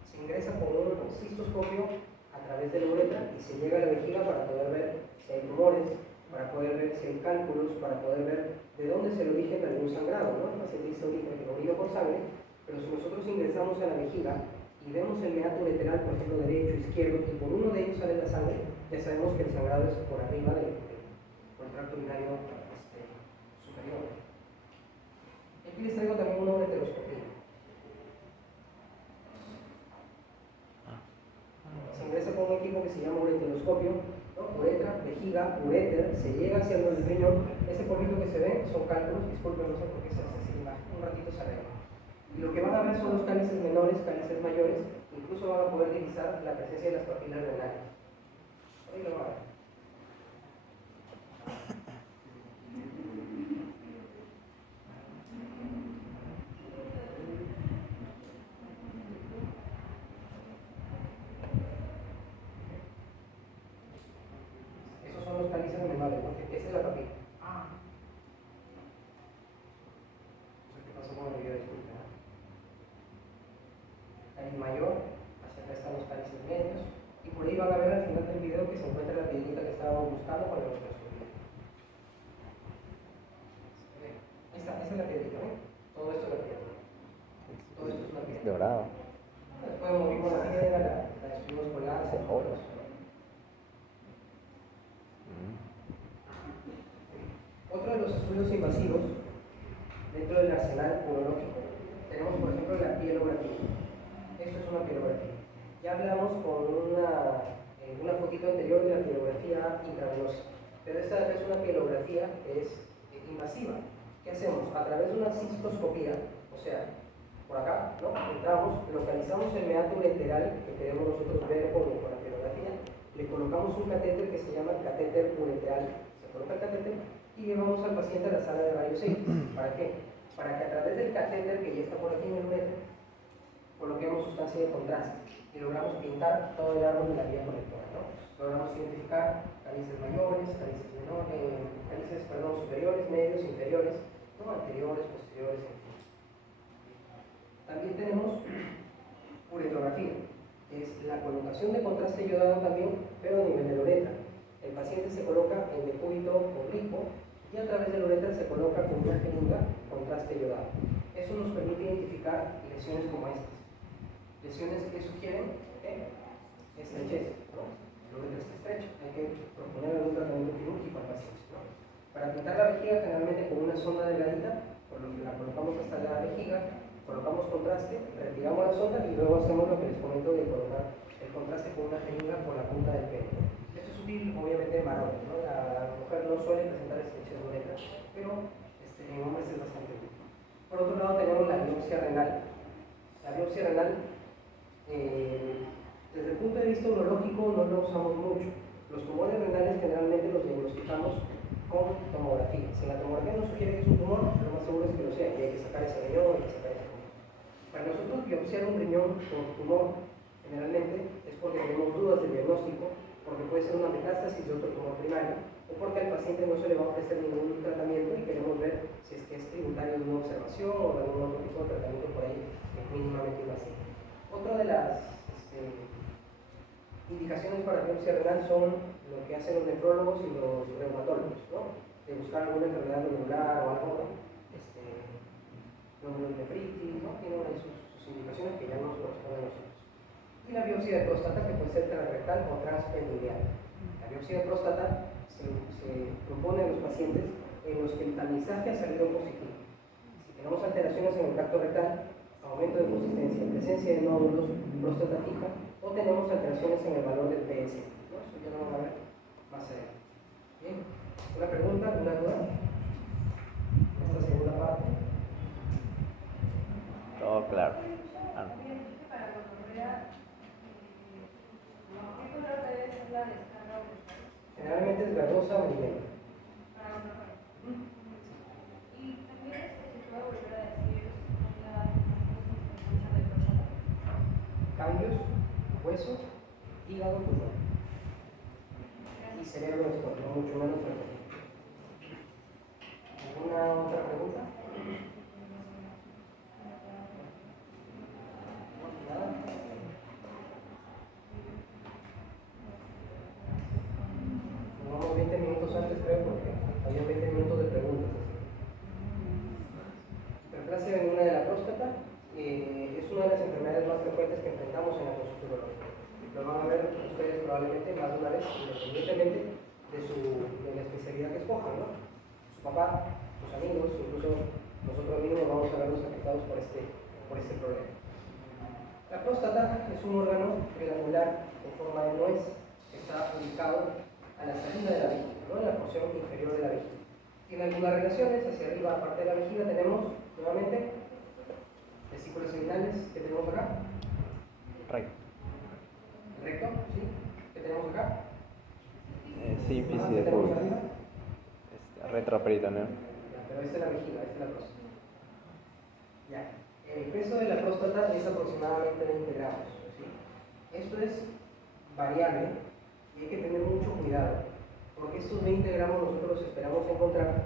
Se ingresa con un cistoscopio a través de la uretra y se llega a la vejiga para poder ver si hay tumores, para poder ver si hay cálculos, para poder ver de dónde es el origen de algún sangrado, ¿no? El paciente dice origen que lo orino por sangre, pero si nosotros ingresamos a la vejiga y vemos el meato ureteral, por ejemplo, derecho, izquierdo, y por uno de ellos sale la sangre, ya sabemos que el sangrado es por arriba del tracto urinario superior. Aquí les traigo también una ureteroscopía. Se ingresa con un equipo que se llama ureteroscopio, ¿no? Uretra, vejiga, uréter, se llega hacia el riñón. Ese polvito que se ve son cálculos, disculpen, no sé por qué se hace así, un ratito se arregla. Y lo que van a ver son los cálices menores, cálices mayores, incluso van a poder divisar la presencia de las papilas renales. Ahí lo van a ver. Esos son los cálices menores, ¿no? Esa es la papila. No sé qué pasó con el video, disculpen. El mayor, hacia acá están los cálices medios, y por ahí van a ver al final del video que se encuentra la piedrita que estábamos buscando con la microscopía. Ahí está, esa es la piedrita, ¿ven? Todo esto es la piedra. Todo esto es una piedra. Dorado. Después movimos la piedra, la destruimos con láser, otros. Otro de los estudios invasivos dentro del arsenal urológico tenemos, por ejemplo, la pielografía. Esto es una pielografía. Ya hablamos con una fotito anterior de la pielografía intravenosa, pero esta es una pielografía que es invasiva. ¿Qué hacemos? A través de una cistoscopía, o sea, por acá, ¿no? Entramos, localizamos el meato ureteral que queremos nosotros ver con la pielografía, le colocamos un catéter que se llama catéter ureteral, se coloca el catéter y llevamos al paciente a la sala de rayos X. ¿Para qué? Para que a través del catéter que ya está por aquí en el uretra, coloquemos sustancia de contraste y logramos pintar todo el árbol de la vía colectora, ¿no? Logramos identificar cálices mayores, cálices menores, superiores, medios, inferiores, ¿no? Anteriores, posteriores, en fin. También tenemos uretrografía, que es la colocación de contraste yodado también, pero a nivel de la uretra. El paciente se coloca en decúbito oblicuo y a través de la uretra se coloca con una jeringa contraste yodado. Eso nos permite identificar lesiones como estas. Lesiones que sugieren estrechez, ¿no? La uretra está estrecha, hay que proponer algún tratamiento quirúrgico al paciente, ¿no? Para pintar la vejiga, generalmente con una sonda delgadita, por lo que la colocamos hasta la vejiga, colocamos contraste, retiramos la sonda y luego hacemos lo que les comento de colocar el contraste con una jeringa por la punta del pene. Esto es útil, obviamente, en varones, ¿no? La mujer no suele presentar estrechez de uretra, pero en hombres es bastante útil. Por otro lado, tenemos la biopsia renal. La biopsia renal, desde el punto de vista urológico, no la usamos mucho. Los tumores renales generalmente los diagnosticamos con tomografía. Si la tomografía nos sugiere que es un tumor, lo más seguro es que lo sea, y hay que sacar ese riñón, hay que sacar ese riñón. Para nosotros, biopsiar un riñón con tumor, generalmente, es porque tenemos dudas de diagnóstico, porque puede ser una metástasis de otro tumor primario, o porque al paciente no se le va a ofrecer ningún tratamiento y queremos ver si es que es tributario de una observación o de algún otro tipo de tratamiento por ahí que es mínimamente invasivo. Otra de las indicaciones para biopsia renal son lo que hacen los nefrólogos y los reumatólogos, ¿no? De buscar alguna enfermedad glomerular o algo, glomerulonefritis, ¿no? Tienen ahí sus indicaciones que ya nos corresponden a nosotros. Y la biopsia de próstata, que puede ser transrectal o transperineal. La biopsia de próstata se propone a los pacientes en los que el tamizaje ha salido positivo. Si tenemos alteraciones en el tracto rectal, aumento de consistencia, presencia de nódulos, próstata fija, o tenemos alteraciones en el valor del PS, ¿no? Eso ya lo vamos a ver más adelante. Bien, ¿una pregunta, alguna duda? Esta segunda parte. Todo claro. Generalmente es verdosa o amarillenta. Y también se puede volver a decir la de próstata. Cambios, hueso, hígado, pulmón. Y cerebro después, no mucho menos frecuente. ¿Alguna otra pregunta? ¿Nada? Nos vamos 20 minutos antes, creo, porque había 20 minutos de preguntas. Hiperplasia benigna de la próstata es una de las enfermedades más frecuentes que enfrentamos en la consulta urológica. Lo van a ver ustedes probablemente más de una vez, independientemente de la especialidad que escojan, ¿no? Su papá, sus amigos, incluso nosotros mismos vamos a vernos afectados por este problema. La próstata es un órgano glandular en forma de nuez que está ubicado a la salida de la vejiga, ¿no? En la porción inferior de la vejiga. Tiene algunas relaciones, hacia arriba, aparte de la vejiga, tenemos nuevamente vesículas seminales que tenemos acá. Recto, ¿sí? ¿Qué tenemos acá? Sínfisis de tenemos pubis. arriba? Retroperitoneal. Ya, pero esta es la vejiga, esta es la próstata. Ya. El peso de la próstata es aproximadamente 20 gramos, ¿sí? Esto es variable y hay que tener mucho cuidado, porque estos 20 gramos nosotros esperamos encontrar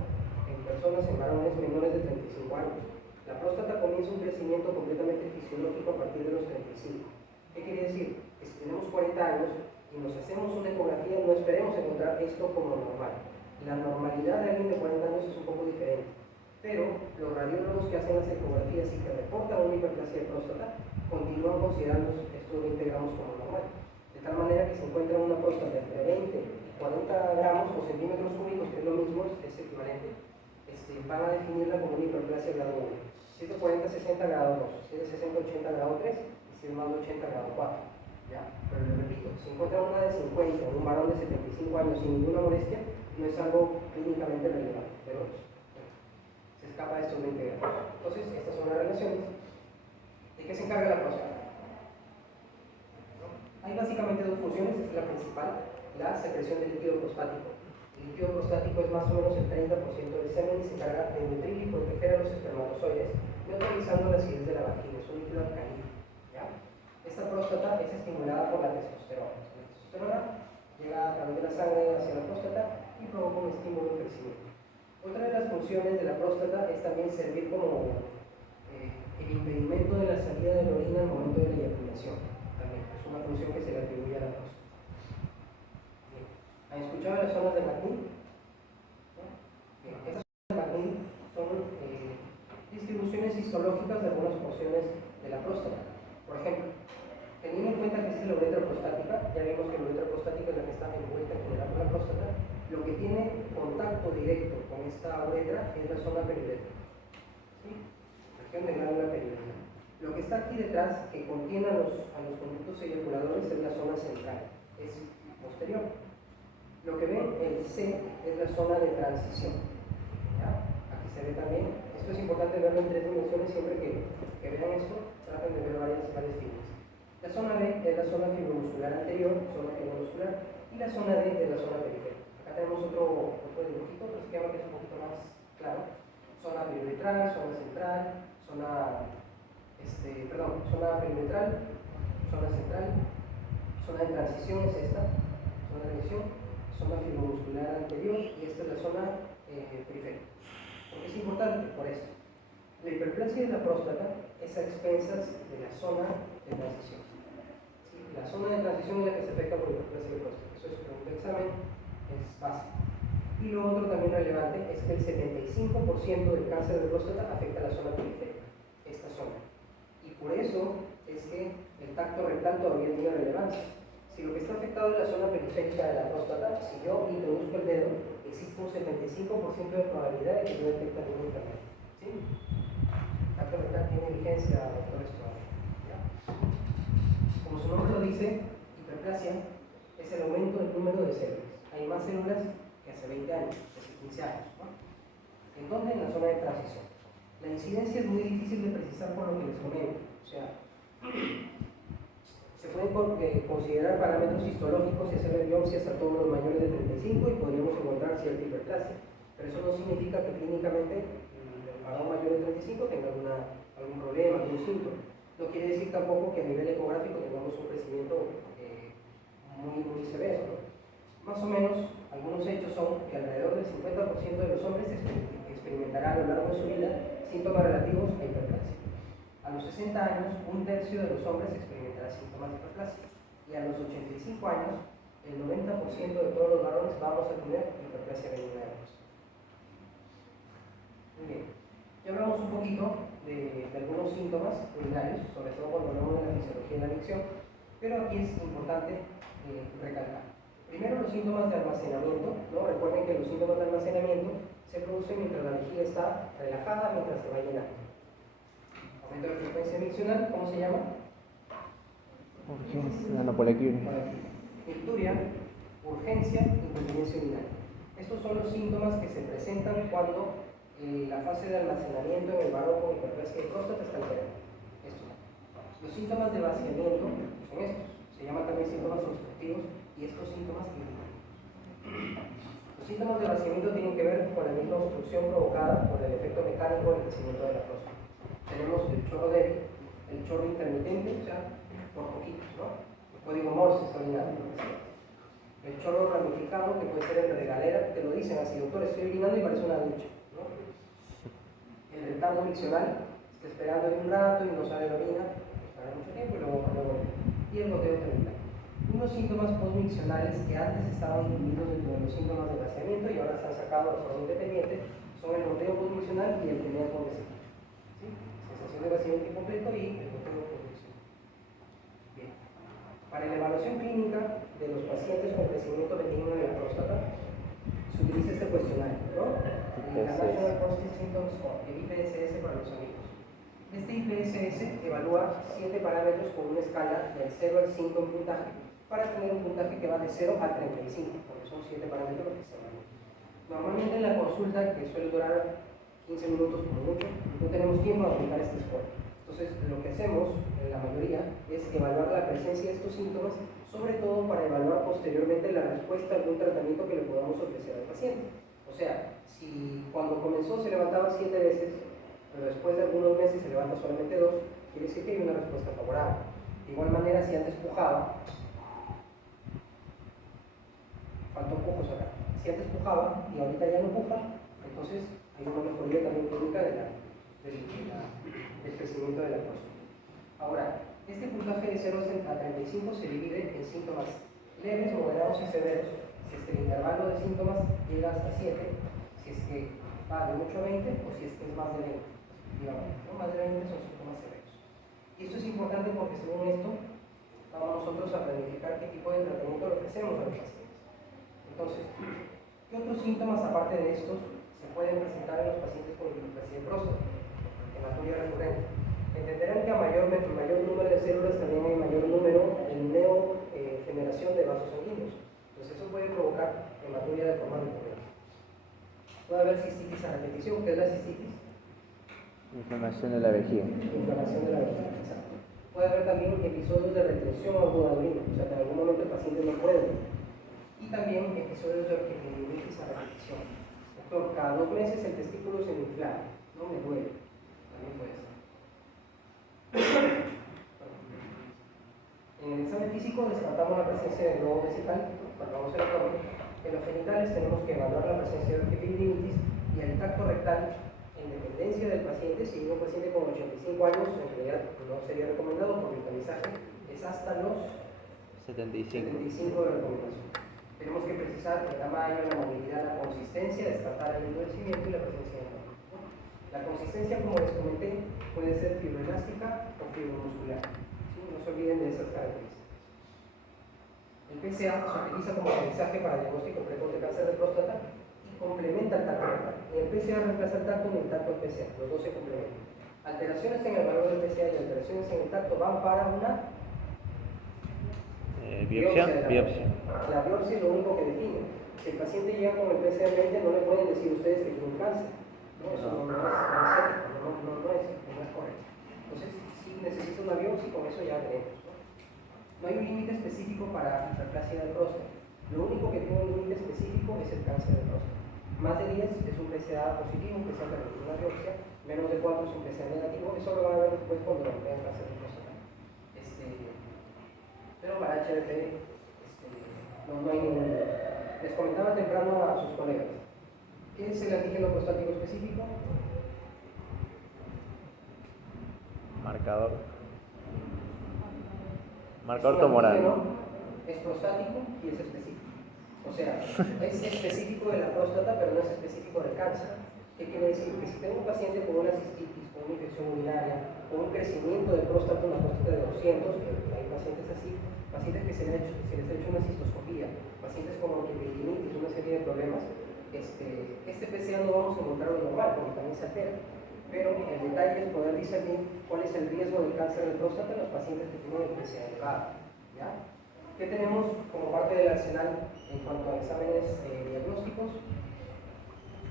en personas, en varones menores de 35 años. La próstata comienza un crecimiento completamente fisiológico a partir de los 35. ¿Qué quiere decir? Que si tenemos 40 años y nos hacemos una ecografía, no esperemos encontrar esto como normal. La normalidad de alguien de 40 años es un poco diferente, pero los radiólogos que hacen las ecografías y que reportan una hiperplasia de próstata continúan considerando estos 20 gramos como normal. De tal manera que se encuentra una próstata entre 20 y 40 gramos o centímetros cúbicos, que es lo mismo, es equivalente, van a definirla como una hiperplasia grado 1. Si es de 40-60 grado 2, si es de 60-80 grado 3, y si es más de 80 grado 4. ¿Ya? Pero le repito, si encuentra una de 50 en un varón de 75 años sin ninguna molestia, no es algo clínicamente relevante, pero se escapa de estos 20 gramos. Entonces, estas son las relaciones. ¿De qué se encarga la próstata? ¿No? Hay básicamente dos funciones, esta es la principal, la secreción de líquido prostático. El líquido prostático es más o menos el 30% del semen y se encarga de nutrir y proteger a los espermatozoides, neutralizando la acidez de la vagina. Es un líquido alcalino. ¿Ya? Esta próstata es estimulada por la testosterona. La testosterona llega a través de la sangre hacia la próstata y provoca un estímulo de crecimiento. Otra de las funciones de la próstata es también servir como el impedimento de la salida de la orina al momento de la eyaculación. También es una función que se le atribuye a la próstata. Bien. ¿Han escuchado las zonas de Martin? ¿No? Bien. Estas zonas de Martin son distribuciones histológicas de algunas porciones de la próstata. Por ejemplo, teniendo en cuenta que esta es la uretra prostática, ya vimos que la uretra prostática es la que está envuelta en general por la próstata. Lo que tiene contacto directo con esta uretra es la zona periuretra. ¿Sí? Región de glándula periuretra. Lo que está aquí detrás, que contiene a los conductos eyaculadores, es la zona central, es posterior. Lo que ven, el C, es la zona de transición. ¿Ya? Aquí se ve también. Esto es importante verlo en 3 dimensiones. Siempre que vean esto, traten de ver varias figuras. La zona B es la zona fibromuscular anterior, zona fibromuscular, y la zona D es la zona periférica. Acá tenemos otro dibujito, otro esquema que es un poquito más claro. Zona perimetral, zona central, zona perimetral, zona central, zona de transición es esta, zona de transición, zona fibromuscular anterior, y esta es la zona periférica. ¿Por qué es importante? Por esto. La hiperplasia de la próstata es a expensas de la zona de transición. ¿Sí? La zona de transición es la que se afecta por hiperplasia de próstata. Eso es pregunta de examen, es básico. Y lo otro también relevante es que el 75% del cáncer de próstata afecta a la zona periférica, esta zona. Y por eso es que el tacto rectal todavía tiene relevancia. Si lo que está afectado es la zona periférica de la próstata, si yo introduzco el dedo, existe un 75% de probabilidad de que yo detecte alguna enfermedad. ¿Sí? El tacto rectal tiene vigencia, doctores, todavía. ¿Ya? Como su nombre lo dice, hiperplasia es el aumento del número de células. Hay más células que hace 20 años, hace 15 años. ¿No? ¿En dónde? En la zona de transición. La incidencia es muy difícil de precisar por lo que les comento. O sea, se pueden considerar parámetros histológicos y hacer biopsias a todos los mayores de 35 y podríamos encontrar cierta hiperplasia. Pero eso no significa que clínicamente el varón mayor de 35 tenga algún problema, algún síntoma. No quiere decir tampoco que a nivel ecográfico tengamos un crecimiento muy severo. ¿No? Más o menos, algunos hechos son que alrededor del 50% de los hombres experimentará a lo largo de su vida síntomas relativos a hiperplasia. A los 60 años, 1/3 de los hombres experimentará síntomas de hiperplasia. Y a los 85 años, el 90% de todos los varones vamos a tener hiperplasia benigna de próstata. Muy bien. Ya hablamos un poquito de algunos síntomas urinarios, sobre todo cuando hablamos de la fisiología y la adicción, pero aquí es importante recalcar. Primero, los síntomas de almacenamiento, ¿no? Recuerden que los síntomas de almacenamiento se producen mientras la vejiga está relajada, mientras se va llenando. Aumento de frecuencia miccional, ¿cómo se llama? Urgencia, anapolequia. Micturia, urgencia, incontinencia urinaria. Estos son los síntomas que se presentan cuando la fase de almacenamiento en el varón con hiperplasia de próstata está alterada. Los síntomas de vaciamiento son estos. Se llaman también síntomas obstructivos y estos síntomas irritantes. Los síntomas de vaciamiento tienen que ver con la misma obstrucción provocada por el efecto mecánico del crecimiento de la próstata. Tenemos el chorro débil, el chorro intermitente, o sea, por poquito, ¿no? El código Morse está orinando. El chorro ramificado, que puede ser en regadera, te lo dicen así, doctor, estoy orinando y parece una ducha, ¿no? El retardo miccional, está esperando ahí un rato y no sale la orina, esperar mucho tiempo y luego y el goteo terminal. Unos síntomas postmiccionales que antes estaban incluidos dentro de los síntomas de vaciamiento y ahora se han sacado de forma independiente son el goteo postmiccional y el primer convecino. ¿Sí? Sensación de vaciamiento incompleto y el goteo postmiccional. Bien. Para la evaluación clínica de los pacientes con crecimiento benigno de la próstata, se utiliza este cuestionario, ¿no? El National Prostate Symptom Score, el IPSS para los amigos. Este IPSS evalúa 7 parámetros con una escala del 0 al 5 en puntaje, para tener un puntaje que va de 0 a 35, porque son 7 parámetros que se evalúan. Normalmente en la consulta, que suele durar 15 minutos como mucho, no tenemos tiempo de aplicar este score. Entonces, lo que hacemos, en la mayoría, es evaluar la presencia de estos síntomas, sobre todo para evaluar posteriormente la respuesta a algún tratamiento que le podamos ofrecer al paciente. O sea, si cuando comenzó se levantaba 7 veces, pero después de algunos meses se levanta solamente 2, quiere decir que hay una respuesta favorable. De igual manera, si antes pujaba, faltó pujos acá, si antes pujaba y ahorita ya no puja, entonces hay una mejoría también clínica del crecimiento de la próstata. Ahora, este puntaje de 0 a 35 se divide en síntomas leves, moderados y severos. Si es que el intervalo de síntomas llega hasta 7, si es que va de 8 a 20 o si es que es más de 20, efectivamente, ¿no? Más de 20 son síntomas severos. Y esto es importante porque según esto vamos nosotros a planificar qué tipo de tratamiento le ofrecemos a los pacientes. Entonces, ¿qué otros síntomas aparte de estos se pueden presentar en los pacientes con hiperplasia de próstata? Hematuria recurrente. Entenderán que a mayor número de células también hay mayor número en neogeneración de vasos sanguíneos. Entonces eso puede provocar hematuria de forma recurrente. Puede haber cistitis a repetición. ¿Qué es la cistitis? Inflamación de la vejiga. Inflamación de la vejiga, exacto. Puede haber también episodios de retención aguda de orina, o sea que en algún momento el paciente no puede. Y también episodios de orquiditis a repetición. Doctor, cada 2 meses el testículo se me inflama, no me duele. También puede ser. En el examen físico descartamos la presencia de globo vesical, marcamos el abdomen. En los genitales tenemos que evaluar la presencia de orquiditis y el tacto rectal en dependencia del paciente. Si es un paciente con 85 años, en realidad no sería recomendado porque el tamizaje es hasta los 75 de recomendación. Tenemos que precisar el tamaño, la movilidad, la consistencia, descartar el endurecimiento y la presencia de dolor. La consistencia, como les comenté, puede ser fibroelástica o fibromuscular. ¿Sí? No se olviden de esas características. El PSA se utiliza como tamizaje para diagnóstico precoz de cáncer de próstata y complementa el tacto rectal. Ni el PSA reemplaza el tacto ni el tacto el PSA, los dos se complementan. Alteraciones en el valor del PSA y alteraciones en el tacto van para una biopsia. La biopsia es lo único que define. Si el paciente llega con el PSA 20, no le pueden decir ustedes que tiene un cáncer. No, eso no es ético, no es correcto. Entonces, si necesita una biopsia, con eso ya veremos. No hay un límite específico para hiperplasia de próstata. Lo único que tiene un límite específico es el cáncer de próstata. Más de 10 es un PSA positivo, que se ha permitido una biopsia. Menos de 4 es un PSA negativo. Eso lo van a ver después cuando vean cáncer de próstata. Pero para HRP no hay ningún límite. Les comentaba temprano a sus colegas. ¿Qué es el antígeno prostático específico? Marcador tumoral. Es prostático y es específico. O sea, es específico de la próstata, pero no es específico del cáncer. ¿Qué quiere decir? Que si tengo un paciente con una cistitis, con una infección urinaria, con un crecimiento de próstata, una próstata de 200, que hay pacientes así, pacientes que se les ha hecho una cistoscopía, pacientes con orquiditis, una serie de problemas, este PSA no vamos a encontrar lo normal, porque también se altera. Pero el detalle es poder discernir cuál es el riesgo del cáncer de próstata en los pacientes que tienen el PSA elevado. ¿Ya? ¿Qué tenemos como parte del arsenal en cuanto a exámenes diagnósticos?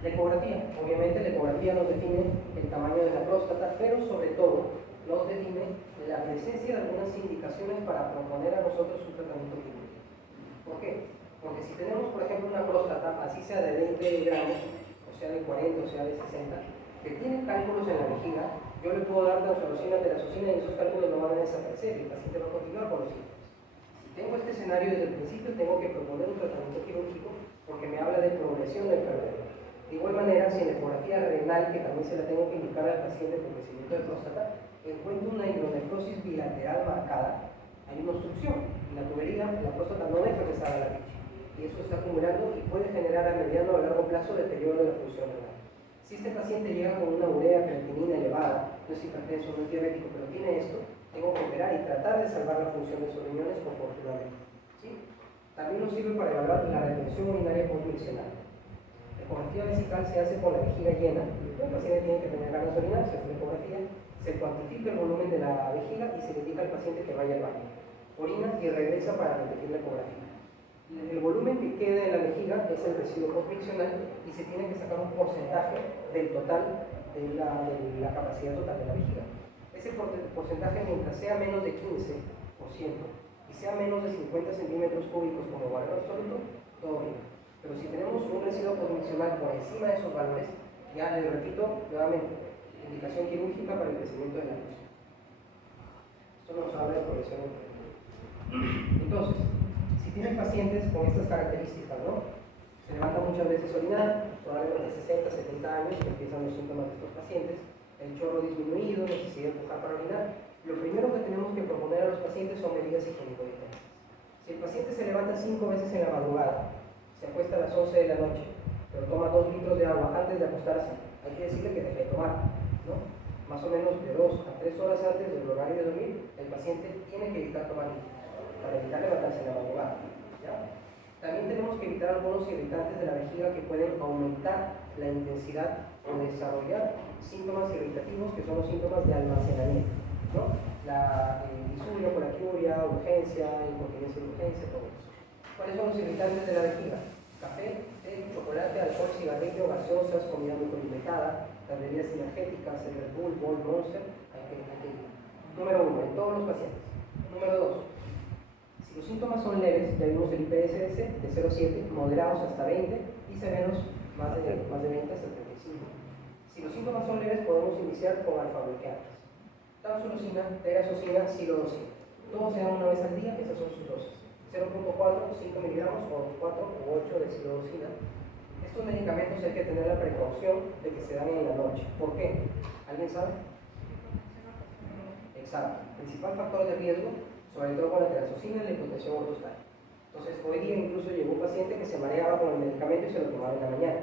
La ecografía. Obviamente la ecografía nos define el tamaño de la próstata, pero sobre todo nos define la presencia de algunas indicaciones para proponer a nosotros un tratamiento quirúrgico. ¿Por qué? Porque si tenemos, por ejemplo, una próstata, así sea de 20 gramos, o sea de 40, o sea de 60, que tiene cálculos en la vejiga, yo le puedo dar doxorubicina, terazocina y esos cálculos no van a desaparecer y el paciente va a continuar con los síntomas. Si tengo este escenario desde el principio, tengo que proponer un tratamiento quirúrgico porque me habla de progresión de enfermedad. De igual manera, si en la ecografía renal, que también se la tengo que indicar al paciente con crecimiento de próstata, encuentro una hidronefrosis bilateral marcada, hay una obstrucción y la tubería, la próstata no deja que salga la leche. Y eso está acumulando y puede generar a mediano o a largo plazo deterioro de la función renal. Si este paciente llega con una urea creatinina elevada, no es hipertenso, no es diabético, pero tiene esto, tengo que operar y tratar de salvar la función de sus riñones oportunamente. ¿Sí? También nos sirve para evaluar la retención urinaria postmiccional. La ecografía vesical se hace con la vejiga llena, el paciente tiene que tener ganas de orinar, se hace la ecografía, se cuantifica el volumen de la vejiga y se le indica al paciente que vaya al baño. Orina y regresa para repetir la ecografía. El volumen que queda en la vejiga es el residuo postmiccional y se tiene que sacar un porcentaje del total de la capacidad total de la vejiga. Ese ese porcentaje, mientras sea menos de 15% y sea menos de 50 centímetros cúbicos como valor absoluto, todo bien. Pero si tenemos un residuo postmisional por encima de esos valores, ya les repito nuevamente, indicación quirúrgica para el crecimiento de la luz. Esto nos habla de progresión enfermera. Entonces, si tienen pacientes con estas características, ¿no? Se levanta muchas veces a orinar, probablemente 60, 70 años que empiezan los síntomas de estos pacientes, el chorro disminuido, necesidad de empujar para orinar. Lo primero que tenemos que proponer a los pacientes son medidas higiénico-dietéticas. Si el paciente se levanta 5 veces en la madrugada, se acuesta a las 11 de la noche, pero toma 2 litros de agua antes de acostarse, hay que decirle que deje de tomar, ¿no? Más o menos de 2 a 3 horas antes del horario de dormir, el paciente tiene que evitar tomar líquidos para evitar levantarse en la madrugada, ¿ya? También tenemos que evitar algunos irritantes de la vejiga que pueden aumentar la intensidad o desarrollar síntomas irritativos que son los síntomas de almacenamiento, ¿no? Disuria, colaquiuria, urgencia, incontinencia de urgencia, todo eso. ¿Cuáles son los irritantes de la vejiga? Café, té, chocolate, alcohol, cigarrillo, gaseosas, comida muy condimentada, las bebidas energéticas, el Red Bull, Monster, hay que Número 1, en todos los pacientes. Número 2, si los síntomas son leves, ya vimos el IPSS de 0,7, moderados hasta 20 y severos más de 20 hasta 35. Si los síntomas son leves, podemos iniciar con alfa-bloqueantes. Tamsulosina, terazosina, silodosina. Todos se dan una vez al día, esas son sus dosis. 0.4, 5 miligramos o 4 u 8 de silodosina. Estos medicamentos hay que tener la precaución de que se dan en la noche. ¿Por qué? ¿Alguien sabe? Exacto. Principal factor de riesgo, sobre todo con la terazosina, la hipotensión ortostática. Entonces, hoy día incluso llegó un paciente que se mareaba con el medicamento y se lo tomaba en la mañana.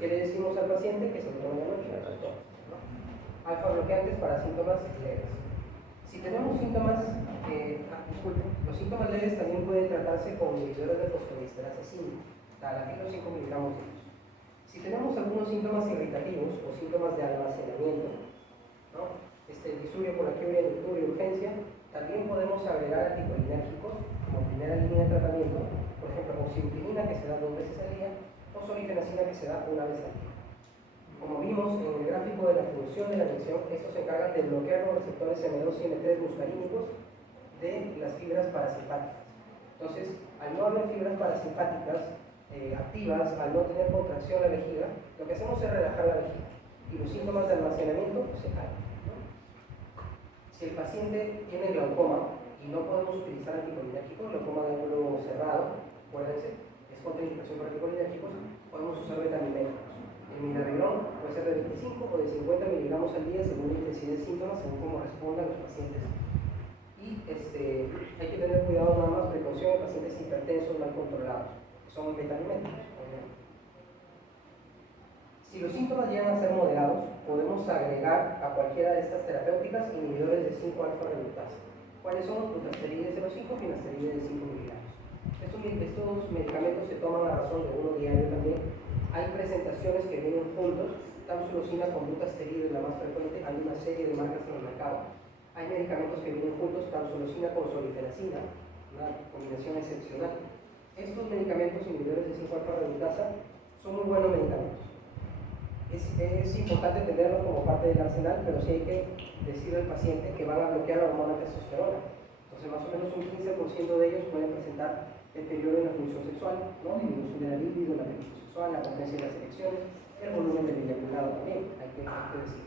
¿Qué le decimos al paciente? Que se lo tome en la noche. Eso es todo, ¿no? Alfa bloqueantes para síntomas leves. Si tenemos síntomas, disculpen, los síntomas leves también pueden tratarse con inhibidores de fosfodiesterasa 5, talafilo 5 miligramos diarios. Si tenemos algunos síntomas irritativos o síntomas de almacenamiento, ¿no? Disuria, colaquiuria, nicturia, urgencia, también podemos agregar anticolinérgicos como primera línea de tratamiento, por ejemplo, oxybutinina que se da 2 veces al día o solifenacina que se da 1 vez al día. Como vimos en el gráfico de la función de la inyección, estos se encargan de bloquear los receptores M2 y M3 muscarínicos de las fibras parasimpáticas. Entonces, al no haber fibras parasimpáticas activas, al no tener contracción la vejiga, lo que hacemos es relajar la vejiga y los síntomas de almacenamiento se caen. Si el paciente tiene glaucoma y no podemos utilizar anticolinérgicos, glaucoma de ángulo cerrado, acuérdense, es contraindicación para anticolinérgicos, podemos usar betamiméticos. El miravirón puede ser de 25 o de 50 miligramos al día según la intensidad de síntomas, según cómo respondan los pacientes. Y hay que tener cuidado, nada más, precaución en pacientes hipertensos mal controlados, que son betamiméticos. Si los síntomas llegan a ser moderados, podemos agregar a cualquiera de estas terapéuticas inhibidores de 5-alfa reductasa. ¿Cuáles son? Dutasteride 0,5 y finasteride de 5 miligramos. Estos medicamentos se toman a razón de uno diario también. Hay presentaciones que vienen juntos, tamsulosina con dutasteride es la más frecuente, hay una serie de marcas en el mercado. Hay medicamentos que vienen juntos, tamsulosina con solifenacina, una combinación excepcional. Estos medicamentos inhibidores de 5-alfa reductasa son muy buenos medicamentos. Es importante tenerlos como parte del arsenal, pero sí hay que decirle al paciente que van a bloquear la hormona testosterona. Entonces, más o menos un 15% de ellos pueden presentar deterioro en la función sexual, ¿no? Disminución de la libido, la apetito sexual, la potencia de las erecciones, el volumen del eyaculado también, hay que decirles.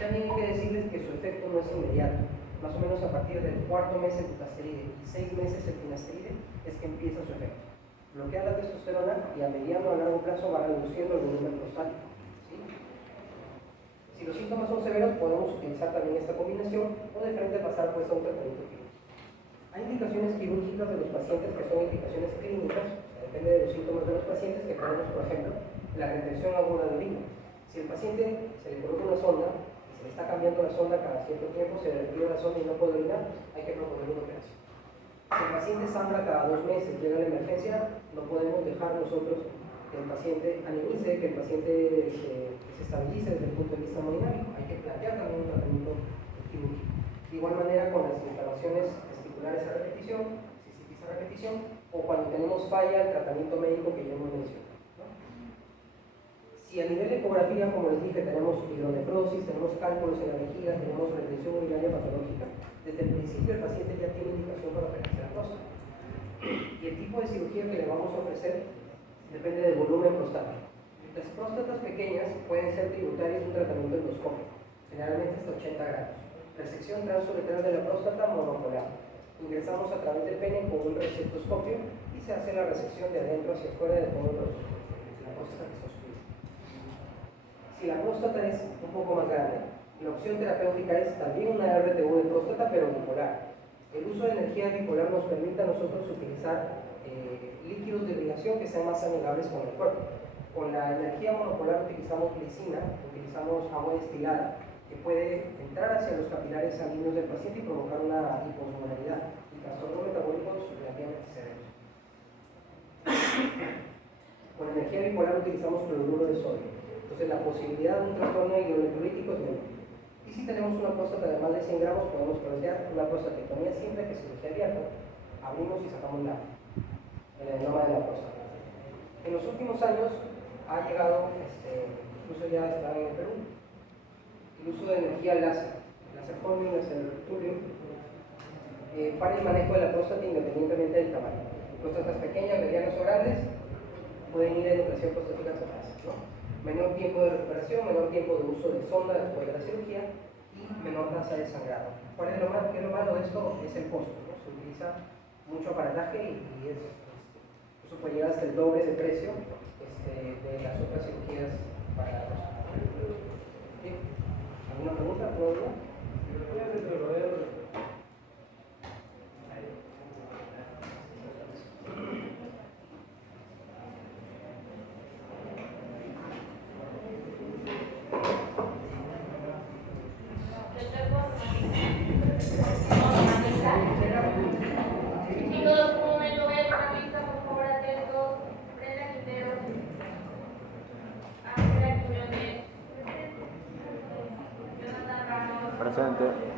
También hay que decirles que su efecto no es inmediato. Más o menos a partir del 4º mes el dutasteride y 6 meses el finasteride es que empieza su efecto. Bloquea la testosterona y a mediano a largo plazo va reduciendo el volumen prostático. Si los síntomas son severos, podemos utilizar también esta combinación o de frente pasar pues a un tratamiento quirúrgico. Hay indicaciones quirúrgicas de los pacientes que son indicaciones clínicas, depende de los síntomas de los pacientes, que tenemos, por ejemplo, la retención aguda de orina. Si el paciente se le coloca una sonda y se le está cambiando la sonda cada cierto tiempo, se le retira la sonda y no puede orinar, hay que proponer una operación. Si el paciente sangra cada 2 meses, llega a la emergencia, no podemos dejar nosotros que el paciente anemice, que el paciente se estabilice desde el punto de vista hemodinámico. Hay que plantear también un tratamiento quirúrgico. De igual manera con las inflamaciones testiculares a repetición, cistitis a repetición, o cuando tenemos falla el tratamiento médico que ya hemos mencionado, ¿no? Si Si a nivel de ecografía, como les dije, tenemos hidronefrosis, tenemos cálculos en la vejiga, tenemos retención urinaria patológica, desde el principio el paciente ya tiene indicación para operarse la próstata. Y el tipo de cirugía que le vamos a ofrecer depende del volumen prostático. Las próstatas pequeñas pueden ser tributarias de un tratamiento endoscópico, generalmente hasta 80 grados. Resección transuretral de la próstata monopolar. Ingresamos a través del pene con un resectoscopio y se hace la resección de adentro hacia afuera de todos la próstata que se obstruye. Si la próstata es un poco más grande, la opción terapéutica es también una RTU de próstata, pero bipolar. El uso de energía bipolar nos permite a nosotros utilizar líquidos de irrigación que sean más amigables con el cuerpo. Con la energía monopolar utilizamos glicina, utilizamos agua destilada, que puede entrar hacia los capilares sanguíneos del paciente y provocar una hiposmolalidad y trastornos metabólicos relativamente severos. Con energía bipolar utilizamos cloruro de sodio. Entonces la posibilidad de un trastorno hidroelectrolítico es menor. Y si tenemos una próstata de más de 100 gramos, podemos plantear una prostatectomía simple que se cirugía abierta. Abrimos y sacamos el adenoma de la próstata. En los últimos años ha llegado, incluso ya está en el Perú, el uso de energía láser forming, láser turbio, para el manejo de la próstata independientemente del tamaño. Próstatas pequeñas, medianas o grandes pueden ir a educación prostática total, ¿no? Menor tiempo de recuperación, menor tiempo de uso de sonda después de la cirugía y menor tasa de sangrado. ¿Qué es lo malo de esto? Es el costo, ¿no? Se utiliza mucho aparataje y eso puede llegar hasta el doble de precio de las otras cirugías para la próstata. ¿Bien? ¿Alguna pregunta? ¿Alguna duda? Chicos, un momento, voy a tomar lista, por favor, atentos. Brenda Quintero. Ángela Quiñones. Jonathan Ramos. Presente.